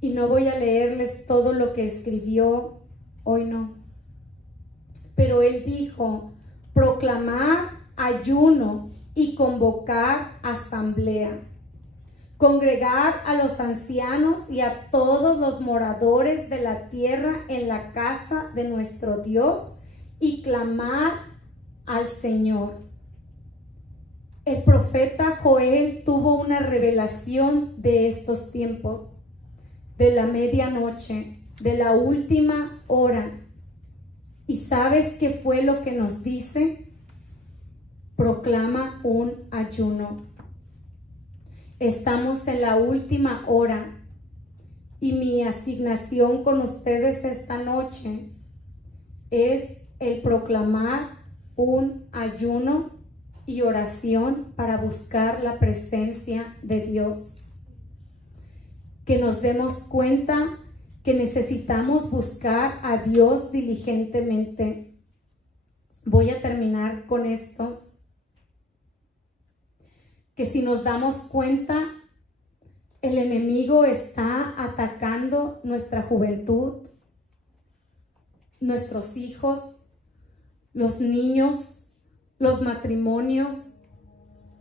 Y no voy a leerles todo lo que escribió, hoy no. Pero él dijo: proclamar ayuno y convocar asamblea. Congregar a los ancianos y a todos los moradores de la tierra en la casa de nuestro Dios y clamar al Señor. el profeta Joel tuvo una revelación de estos tiempos, de la medianoche, de la última hora. ¿Y sabes qué fue lo que nos dice? Proclama un ayuno. Estamos en la última hora y mi asignación con ustedes esta noche es el proclamar un ayuno y oración para buscar la presencia de Dios. Que nos demos cuenta que necesitamos buscar a Dios diligentemente. Voy a terminar con esto. Que si nos damos cuenta, el enemigo está atacando nuestra juventud, nuestros hijos, los niños, los matrimonios,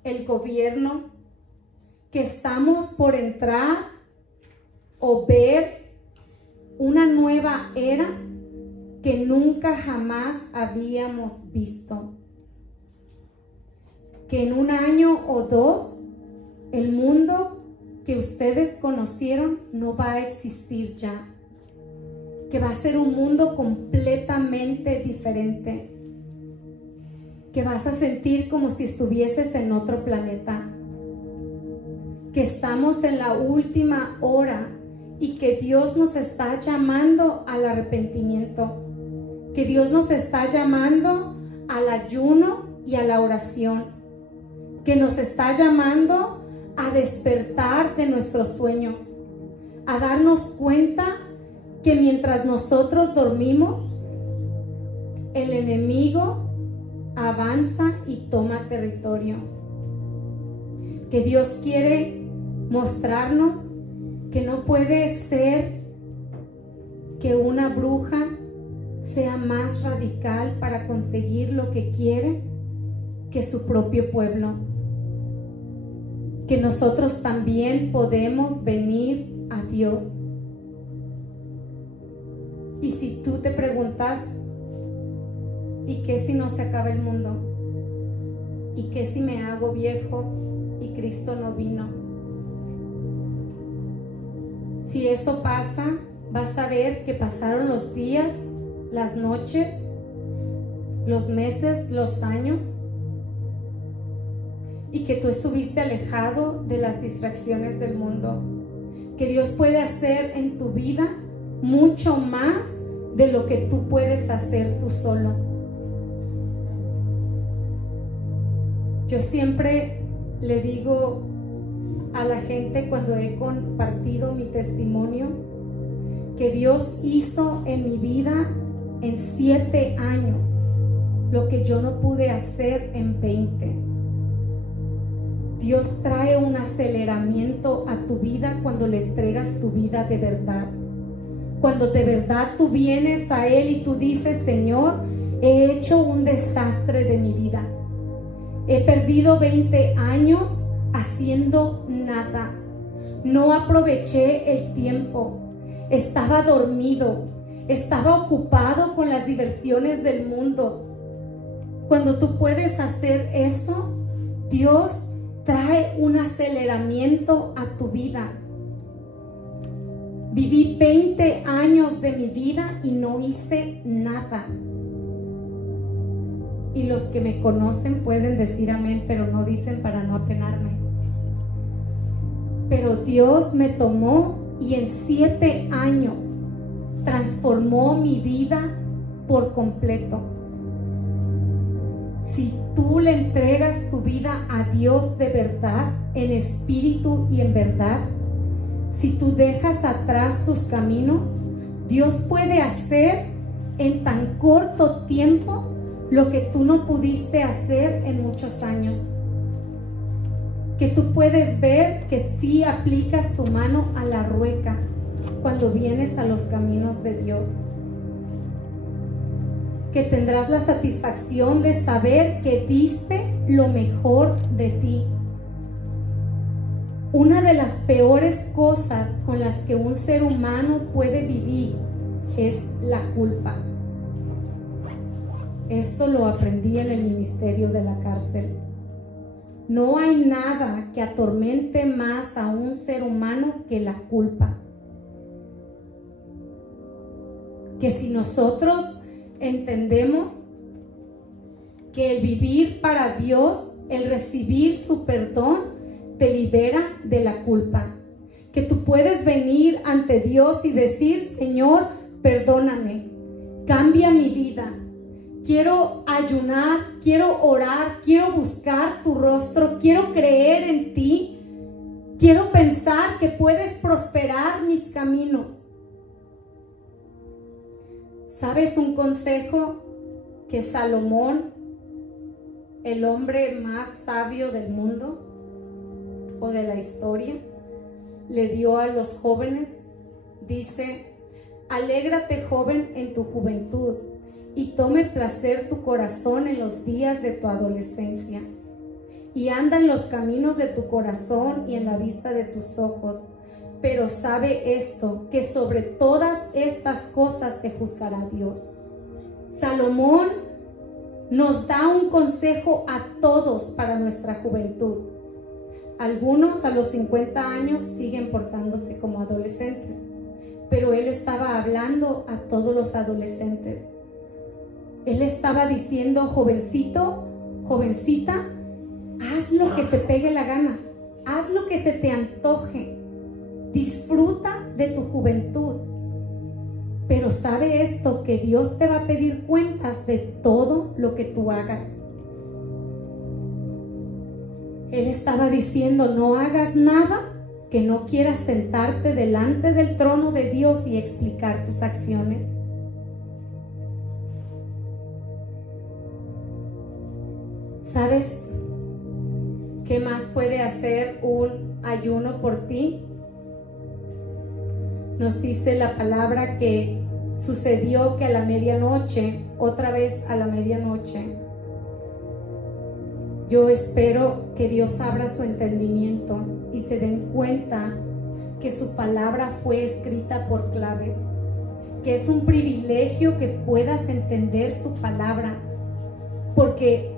el gobierno, que estamos por entrar o ver una nueva era que nunca jamás habíamos visto. Que en un año o dos, el mundo que ustedes conocieron no va a existir ya. Que va a ser un mundo completamente diferente. Que vas a sentir como si estuvieses en otro planeta. Que estamos en la última hora y que Dios nos está llamando al arrepentimiento. Que Dios nos está llamando al ayuno y a la oración. Que nos está llamando a despertar de nuestros sueños, a darnos cuenta que mientras nosotros dormimos, el enemigo avanza y toma territorio. Que Dios quiere mostrarnos que no puede ser que una bruja sea más radical para conseguir lo que quiere que su propio pueblo. Que nosotros también podemos venir a Dios. Y si tú te preguntas, ¿y qué si no se acaba el mundo? ¿Y qué si me hago viejo y Cristo no vino? Si eso pasa, vas a ver que pasaron los días, las noches, los meses, los años, y que tú estuviste alejado de las distracciones del mundo. Que Dios puede hacer en tu vida mucho más de lo que tú puedes hacer tú solo. Yo siempre le digo a la gente cuando he compartido mi testimonio que Dios hizo en mi vida en 7 años lo que yo no pude hacer en 20. Dios trae un aceleramiento a tu vida cuando le entregas tu vida de verdad. Cuando de verdad tú vienes a Él y tú dices: Señor, he hecho un desastre de mi vida. He perdido 20 años haciendo nada. No aproveché el tiempo. Estaba dormido. Estaba ocupado con las diversiones del mundo. Cuando tú puedes hacer eso, Dios trae un aceleramiento a tu vida. Viví 20 años de mi vida y no hice nada. Y los que me conocen pueden decir amén, pero no dicen para no apenarme. Pero Dios me tomó y en 7 años transformó mi vida por completo. Si tú le entregas tu vida a Dios de verdad, en espíritu y en verdad, si tú dejas atrás tus caminos, Dios puede hacer en tan corto tiempo lo que tú no pudiste hacer en muchos años. Que tú puedes ver que sí aplicas tu mano a la rueca cuando vienes a los caminos de Dios. Que tendrás la satisfacción de saber que diste lo mejor de ti. Una de las peores cosas con las que un ser humano puede vivir es la culpa. Esto lo aprendí en el ministerio de la cárcel. No hay nada que atormente más a un ser humano que la culpa. Que si nosotros entendemos que el vivir para Dios, el recibir su perdón, te libera de la culpa. Que tú puedes venir ante Dios y decir: Señor, perdóname, cambia mi vida. Quiero ayunar, quiero orar, quiero buscar tu rostro, quiero creer en ti. Quiero pensar que puedes prosperar mis caminos. ¿Sabes un consejo que Salomón, el hombre más sabio del mundo o de la historia, le dio a los jóvenes? Dice: alégrate, joven, en tu juventud, y tome placer tu corazón en los días de tu adolescencia, y anda en los caminos de tu corazón y en la vista de tus ojos. Pero sabe esto, que sobre todas estas cosas te juzgará Dios. Salomón nos da un consejo a todos para nuestra juventud. Algunos a los 50 años siguen portándose como adolescentes, pero él estaba hablando a todos los adolescentes. Él estaba diciendo: jovencito, jovencita, haz lo que te pegue la gana, haz lo que se te antoje, disfruta de tu juventud. Pero sabe esto, que Dios te va a pedir cuentas de todo lo que tú hagas. Él estaba diciendo: no hagas nada que no quieras sentarte delante del trono de Dios y explicar tus acciones. ¿Sabes qué más puede hacer un ayuno por ti? Nos dice la palabra que sucedió que a la medianoche, otra vez a la medianoche, yo espero que Dios abra su entendimiento y se den cuenta que su palabra fue escrita por claves, que es un privilegio que puedas entender su palabra, porque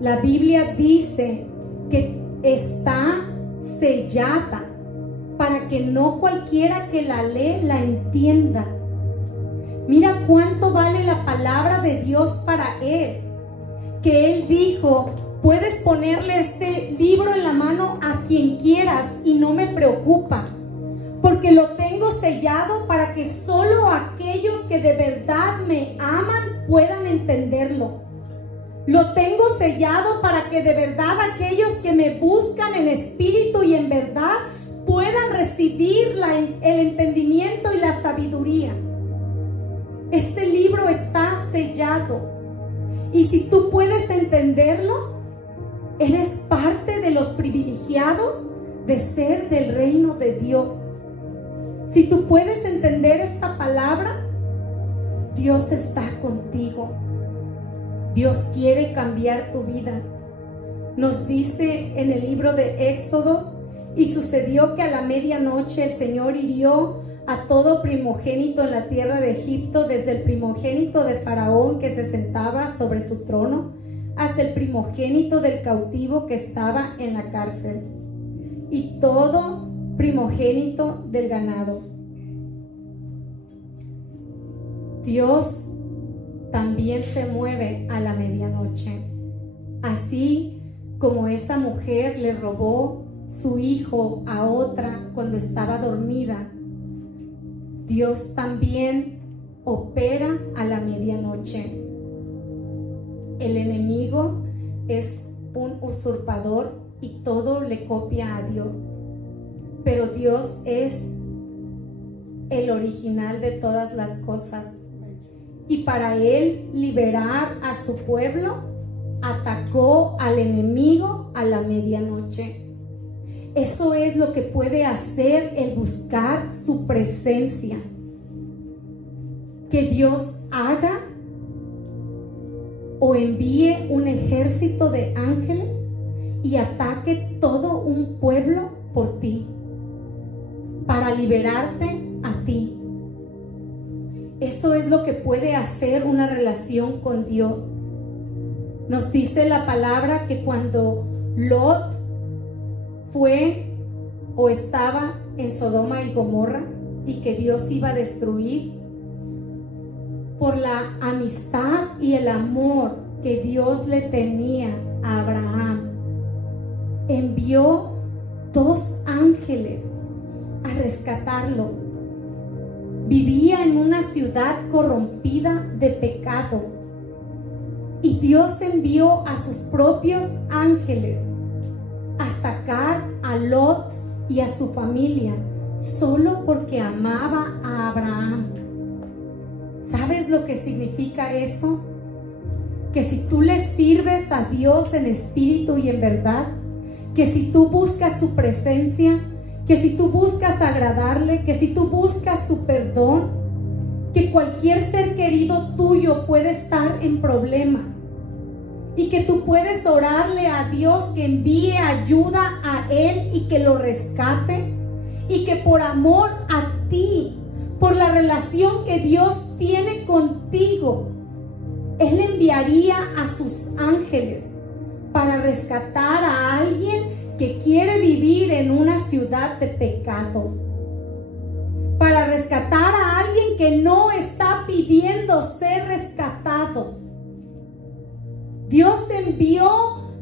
la Biblia dice que está sellada para que no cualquiera que la lee la entienda. Mira cuánto vale la palabra de Dios para él, que él dijo: puedes ponerle este libro en la mano a quien quieras y no me preocupa, porque lo tengo sellado para que solo aquellos que de verdad me aman puedan entenderlo. Lo tengo sellado para que de verdad aquellos que me buscan en espíritu y en verdad puedan recibir el entendimiento y la sabiduría. Este libro está sellado, y si tú puedes entenderlo, eres parte de los privilegiados de ser del reino de Dios. Si tú puedes entender esta palabra, Dios está contigo. Dios quiere cambiar tu vida. Nos dice en el libro de Éxodos: y sucedió que a la medianoche el Señor hirió a todo primogénito en la tierra de Egipto, desde el primogénito de Faraón que se sentaba sobre su trono, hasta el primogénito del cautivo que estaba en la cárcel, y todo primogénito del ganado. Dios también se mueve a la medianoche, así como esa mujer le robó su hijo a otra cuando estaba dormida. Dios también opera a la medianoche. El enemigo es un usurpador y todo le copia a Dios, pero Dios es el original de todas las cosas, y para él liberar a su pueblo atacó al enemigo a la medianoche. Eso es lo que puede hacer el buscar su presencia. Que Dios haga o envíe un ejército de ángeles y ataque todo un pueblo por ti, para liberarte a ti. Eso es lo que puede hacer una relación con Dios. Nos dice la palabra que cuando Lot fue o estaba en Sodoma y Gomorra y que Dios iba a destruir, por la amistad y el amor que Dios le tenía a Abraham, envió 2 ángeles a rescatarlo. Vivía en una ciudad corrompida de pecado y Dios envió a sus propios ángeles a sacar a Lot y a su familia solo porque amaba a Abraham. ¿Sabes lo que significa eso? Que si tú le sirves a Dios en espíritu y en verdad, que si tú buscas su presencia, que si tú buscas agradarle, que si tú buscas su perdón, que cualquier ser querido tuyo puede estar en problemas y que tú puedes orarle a Dios que envíe ayuda a él y que lo rescate, y que por amor a ti, por la relación que Dios tiene contigo, Él enviaría a sus ángeles para rescatar a alguien que quiere vivir en una ciudad de pecado, para rescatar a alguien que no está pidiendo ser rescatado. Dios envió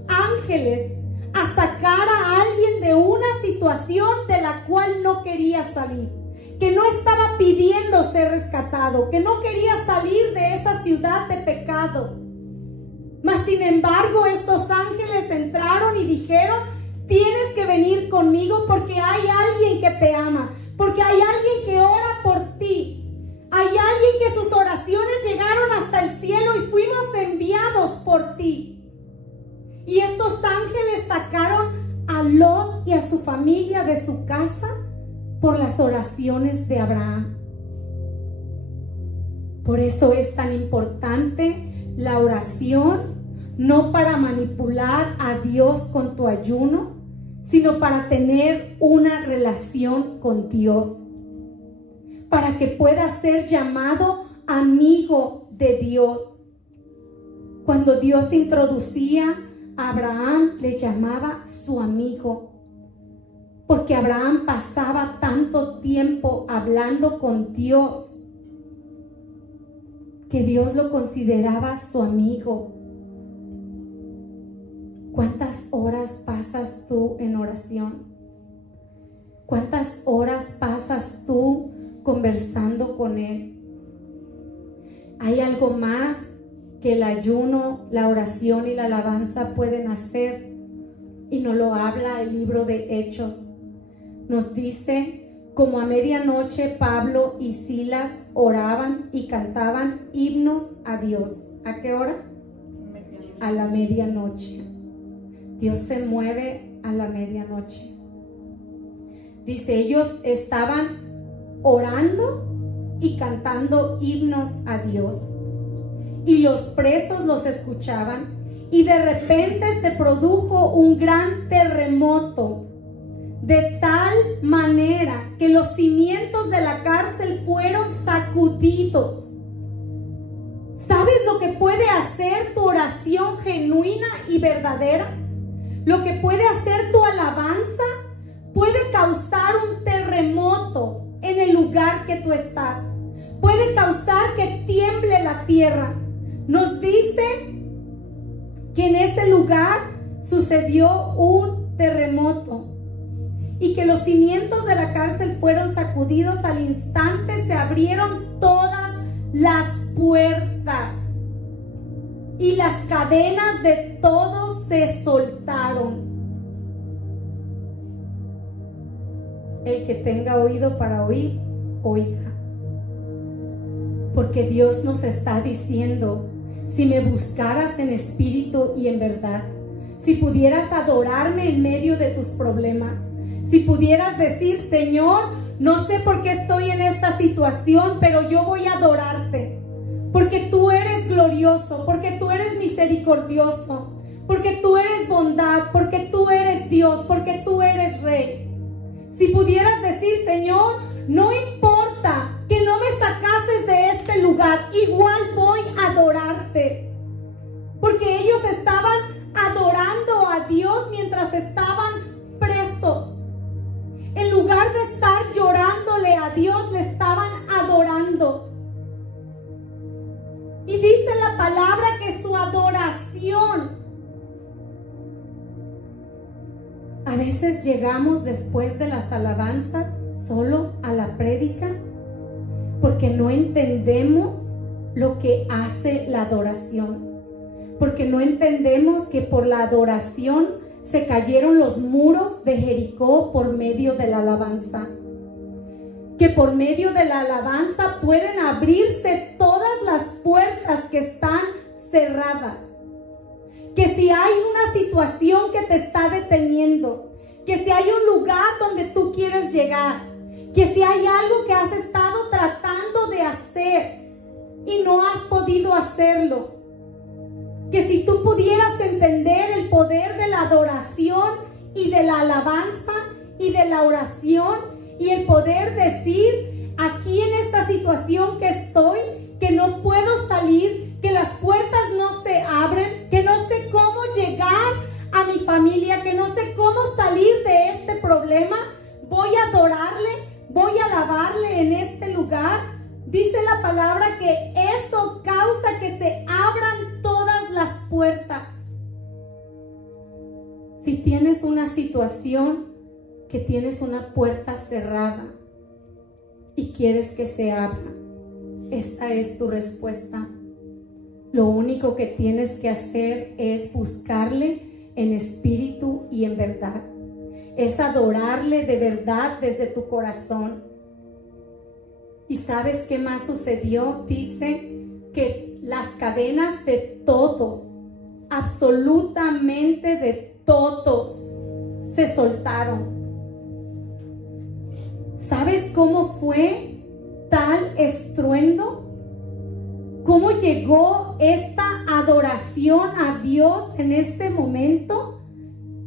ángeles a sacar a alguien de una situación de la cual no quería salir, que no estaba pidiendo ser rescatado, que no quería salir de esa ciudad de pecado. Mas sin embargo, estos ángeles entraron y dijeron: tienes que venir conmigo porque hay alguien que te ama, porque hay alguien que ora por ti, hay alguien que sus oraciones llegaron hasta el cielo y fuimos enviados por ti. Y estos ángeles sacaron a Lot y a su familia de su casa por las oraciones de Abraham. Por eso es tan importante la oración, no para manipular a Dios con tu ayuno, sino para tener una relación con Dios, para que puedas ser llamado amigo de Dios. Cuando Dios introducía a Abraham, le llamaba su amigo, porque Abraham pasaba tanto tiempo hablando con Dios que Dios lo consideraba su amigo. ¿Cuántas horas pasas tú en oración? ¿Cuántas horas pasas tú conversando con Él? ¿Hay algo más que el ayuno, la oración y la alabanza pueden hacer? Y nos lo habla el libro de Hechos. Nos dice: como a medianoche Pablo y Silas oraban y cantaban himnos a Dios. ¿A qué hora? A la medianoche. Dios se mueve a la medianoche. Dice, ellos estaban orando y cantando himnos a Dios, y los presos los escuchaban, y de repente se produjo un gran terremoto, de tal manera que los cimientos de la cárcel fueron sacudidos. ¿Sabes lo que puede hacer tu oración genuina y verdadera? Lo que puede hacer tu alabanza puede causar un terremoto en el lugar que tú estás. Puede causar que tiemble la tierra. Nos dice que en ese lugar sucedió un terremoto y que los cimientos de la cárcel fueron sacudidos. Al instante se abrieron todas las puertas y las cadenas de todos se soltaron. El que tenga oído para oír, oiga. Porque Dios nos está diciendo: si me buscaras en espíritu y en verdad, si pudieras adorarme en medio de tus problemas, si pudieras decir: Señor, no sé por qué estoy en esta situación, pero yo voy a adorarte, porque tú eres glorioso, porque tú eres misericordioso, porque tú eres bondad, porque tú eres Dios, porque tú eres Rey. Si pudieras decir: Señor, no importa que no me sacases de este lugar, igual voy a adorarte. Porque ellos estaban adorando a Dios mientras mientras estaban presos, en lugar de estar llorándole a Dios, le estaban adorando. Y dice la palabra que su adoración, a veces llegamos después de las alabanzas solo a la prédica porque no entendemos lo que hace la adoración, porque no entendemos que por la adoración se cayeron los muros de Jericó por medio de la alabanza, que por medio de la alabanza pueden abrirse todas las puertas que están cerradas, que si hay una situación que te está deteniendo, que si hay un lugar donde tú quieres llegar, que si hay algo que has estado tratando de hacer y no has podido hacerlo, que si tú pudieras entender el poder de la adoración y de la alabanza y de la oración, y el poder decir, aquí en esta situación que estoy, que no puedo salir, que las puertas no se abren, que no sé cómo llegar a mi familia, que no sé cómo salir de este problema, voy a adorarle, voy a alabarle en este lugar. Dice la palabra que eso causa que se abran todas las puertas. Si tienes una situación que tienes una puerta cerrada y quieres que se abra, esta es tu respuesta. Lo único que tienes que hacer es buscarle en espíritu y en verdad. Es adorarle de verdad desde tu corazón. ¿Y sabes qué más sucedió? Dice que las cadenas de todos, absolutamente de todos, se soltaron. ¿Sabes cómo fue tal estruendo? ¿Cómo llegó esta adoración a Dios en este momento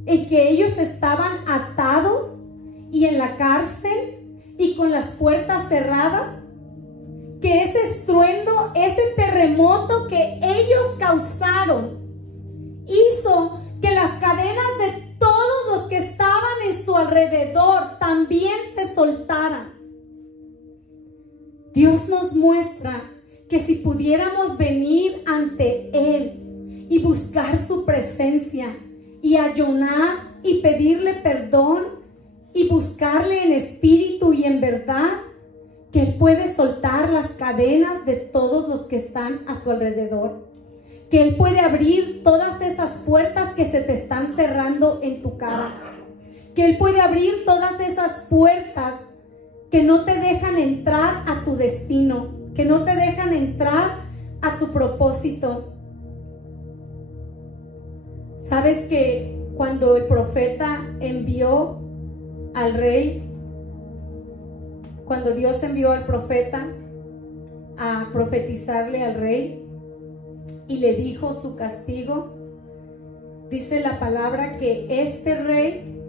en que ellos estaban atados y en la cárcel y con las puertas cerradas? Que ese estruendo, ese terremoto que ellos causaron, hizo que las cadenas de todos los que estaban en su alrededor también se soltaran. Dios nos muestra que si pudiéramos venir ante Él y buscar su presencia y ayunar y pedirle perdón y buscarle en espíritu y en verdad, que Él puede soltar las cadenas de todos los que están a tu alrededor, que Él puede abrir todas esas puertas que se te están cerrando en tu cara, que Él puede abrir todas esas puertas que no te dejan entrar a tu destino, que no te dejan entrar a tu propósito. ¿Sabes que cuando el profeta envió al rey, cuando Dios envió al profeta a profetizarle al rey y le dijo su castigo, dice la palabra que este rey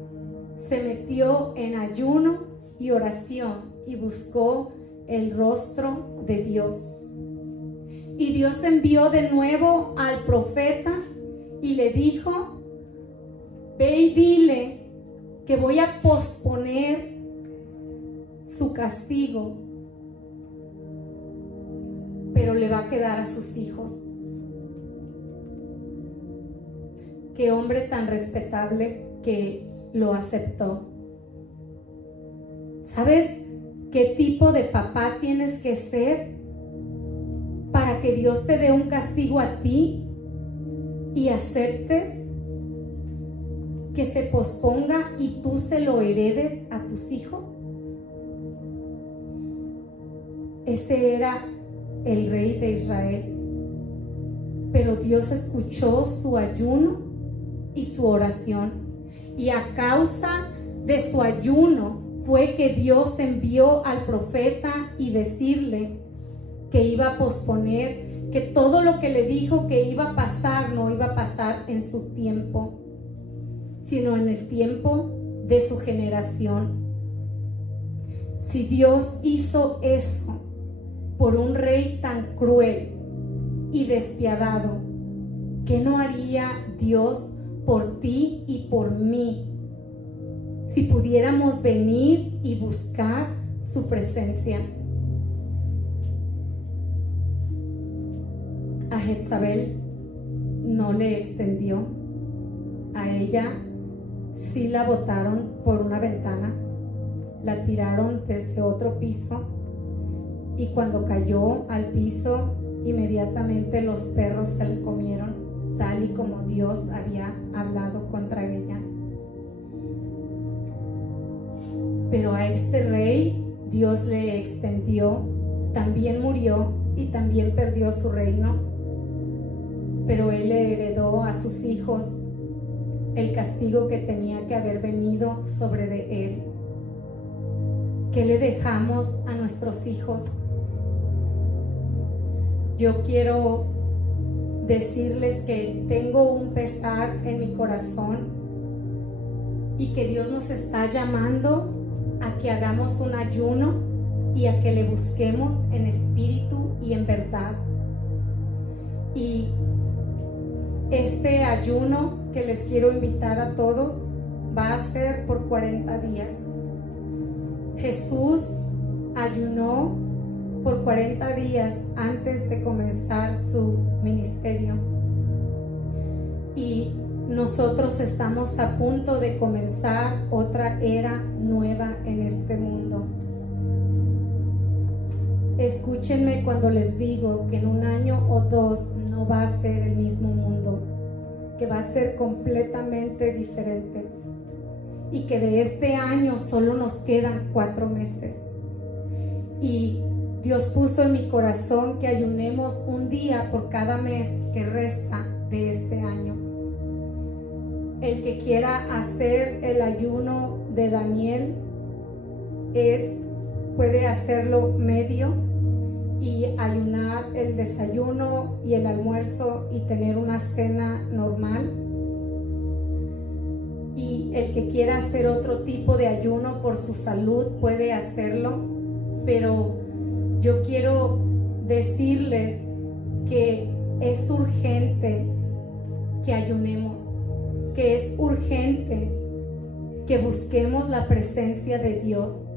se metió en ayuno y oración y buscó el rostro de Dios? Y Dios envió de nuevo al profeta y le dijo, ve y dile que voy a posponer su castigo, pero le va a quedar a sus hijos. Qué hombre tan respetable que lo aceptó. ¿Sabes qué tipo de papá tienes que ser para que Dios te dé un castigo a ti y aceptes que se posponga y tú se lo heredes a tus hijos? Ese era el rey de Israel, pero Dios escuchó su ayuno y su oración, y a causa de su ayuno fue que Dios envió al profeta y decirle que iba a posponer, que todo lo que le dijo que iba a pasar no iba a pasar en su tiempo, sino en el tiempo de su generación. Si Dios hizo eso por un rey tan cruel y despiadado, ¿qué no haría Dios por ti y por mí, si pudiéramos venir y buscar su presencia. A Jezabel no le extendió, a ella sí la botaron por una ventana, la tiraron desde otro piso y cuando cayó al piso, inmediatamente los perros se la comieron, tal y como Dios había hablado contra ella. Pero a este rey Dios le extendió, también murió y también perdió su reino, pero él le heredó a sus hijos el castigo que tenía que haber venido sobre de él. ¿Qué le dejamos a nuestros hijos? Yo quiero decirles que tengo un pesar en mi corazón y que Dios nos está llamando a que hagamos un ayuno y a que le busquemos en espíritu y en verdad. Y este ayuno que les quiero invitar a todos va a ser por 40 días. Jesús ayunó por 40 días antes de comenzar su ministerio. Y nosotros estamos a punto de comenzar otra era nueva en este mundo. Escúchenme cuando les digo que en un año o dos no va a ser el mismo mundo, que va a ser completamente diferente y que de este año solo nos quedan 4 meses. Y Dios puso en mi corazón que ayunemos un día por cada mes que resta de este año. El que quiera hacer el ayuno de Daniel puede hacerlo medio y ayunar el desayuno y el almuerzo y tener una cena normal. Y el que quiera hacer otro tipo de ayuno por su salud puede hacerlo, pero yo quiero decirles que es urgente que ayunemos, que es urgente que busquemos la presencia de Dios,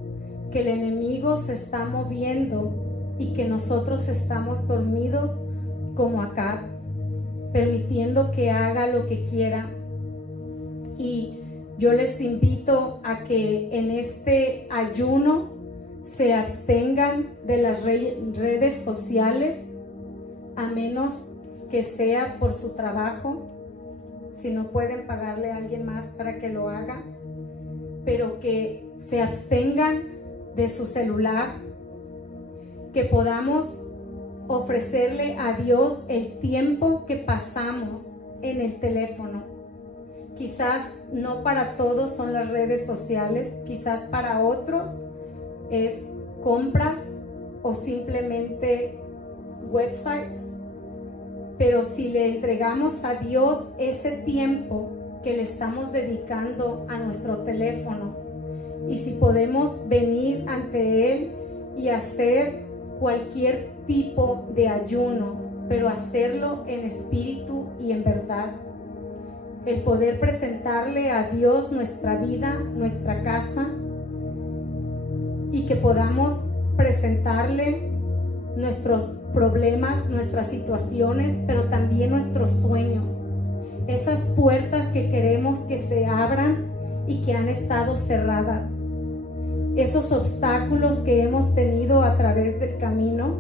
que el enemigo se está moviendo y que nosotros estamos dormidos como Acab, permitiendo que haga lo que quiera. Y yo les invito a que en este ayuno se abstengan de las redes sociales, a menos que sea por su trabajo, si no pueden pagarle a alguien más para que lo haga, pero que se abstengan de su celular, que podamos ofrecerle a Dios el tiempo que pasamos en el teléfono. Quizás no para todos son las redes sociales, quizás para otros es compras o simplemente websites, pero si le entregamos a Dios ese tiempo que le estamos dedicando a nuestro teléfono, y si podemos venir ante Él y hacer cualquier tipo de ayuno, pero hacerlo en espíritu y en verdad, el poder presentarle a Dios nuestra vida, nuestra casa, y que podamos presentarle nuestros problemas, nuestras situaciones, pero también nuestros sueños, esas puertas que queremos que se abran y que han estado cerradas, esos obstáculos que hemos tenido a través del camino,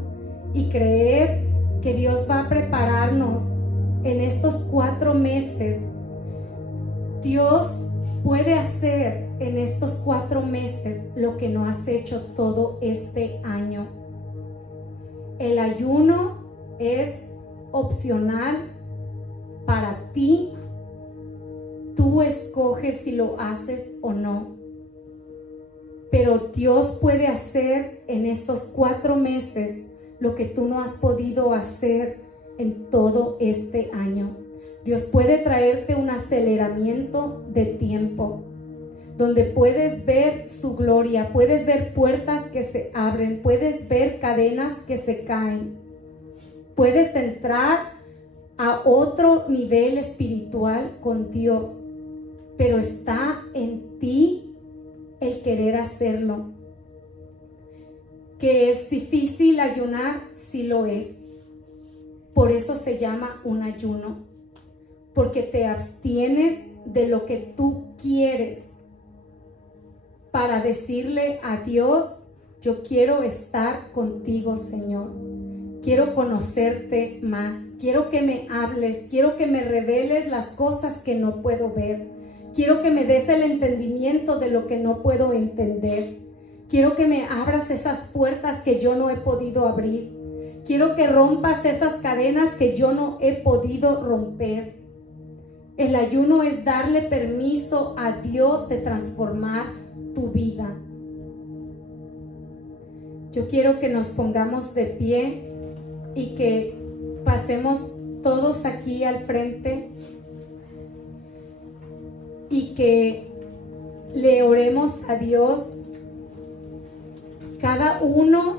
y creer que Dios va a prepararnos en estos 4 meses. Dios puede hacer en estos 4 meses lo que no has hecho todo este año. El ayuno es opcional para ti. Tú escoges si lo haces o no. Pero Dios puede hacer en estos 4 meses lo que tú no has podido hacer en todo este año. Dios puede traerte un aceleramiento de tiempo, donde puedes ver su gloria, puedes ver puertas que se abren, puedes ver cadenas que se caen, puedes entrar a otro nivel espiritual con Dios, pero está en ti el querer hacerlo. ¿Que es difícil ayunar? Sí lo es. Por eso se llama un ayuno, porque te abstienes de lo que tú quieres para decirle a Dios: yo quiero estar contigo, Señor. Quiero conocerte más. Quiero que me hables. Quiero que me reveles las cosas que no puedo ver. Quiero que me des el entendimiento de lo que no puedo entender. Quiero que me abras esas puertas que yo no he podido abrir. Quiero que rompas esas cadenas que yo no he podido romper. El ayuno es darle permiso a Dios de transformar tu vida. Yo quiero que nos pongamos de pie y que pasemos todos aquí al frente y que le oremos a Dios, cada uno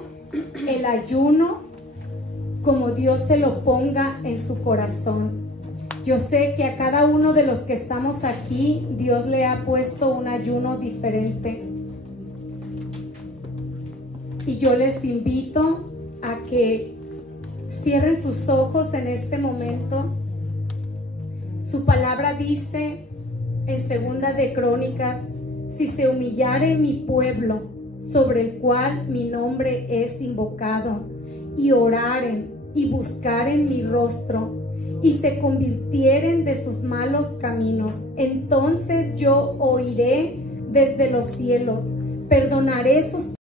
el ayuno como Dios se lo ponga en su corazón. Yo sé que a cada uno de los que estamos aquí, Dios le ha puesto un ayuno diferente. Y yo les invito a que cierren sus ojos en este momento. Su palabra dice en 2 de Crónicas: si se humillare mi pueblo, sobre el cual mi nombre es invocado, y oraren y buscaren mi rostro, y se convirtieren de sus malos caminos, entonces yo oiré desde los cielos, perdonaré sus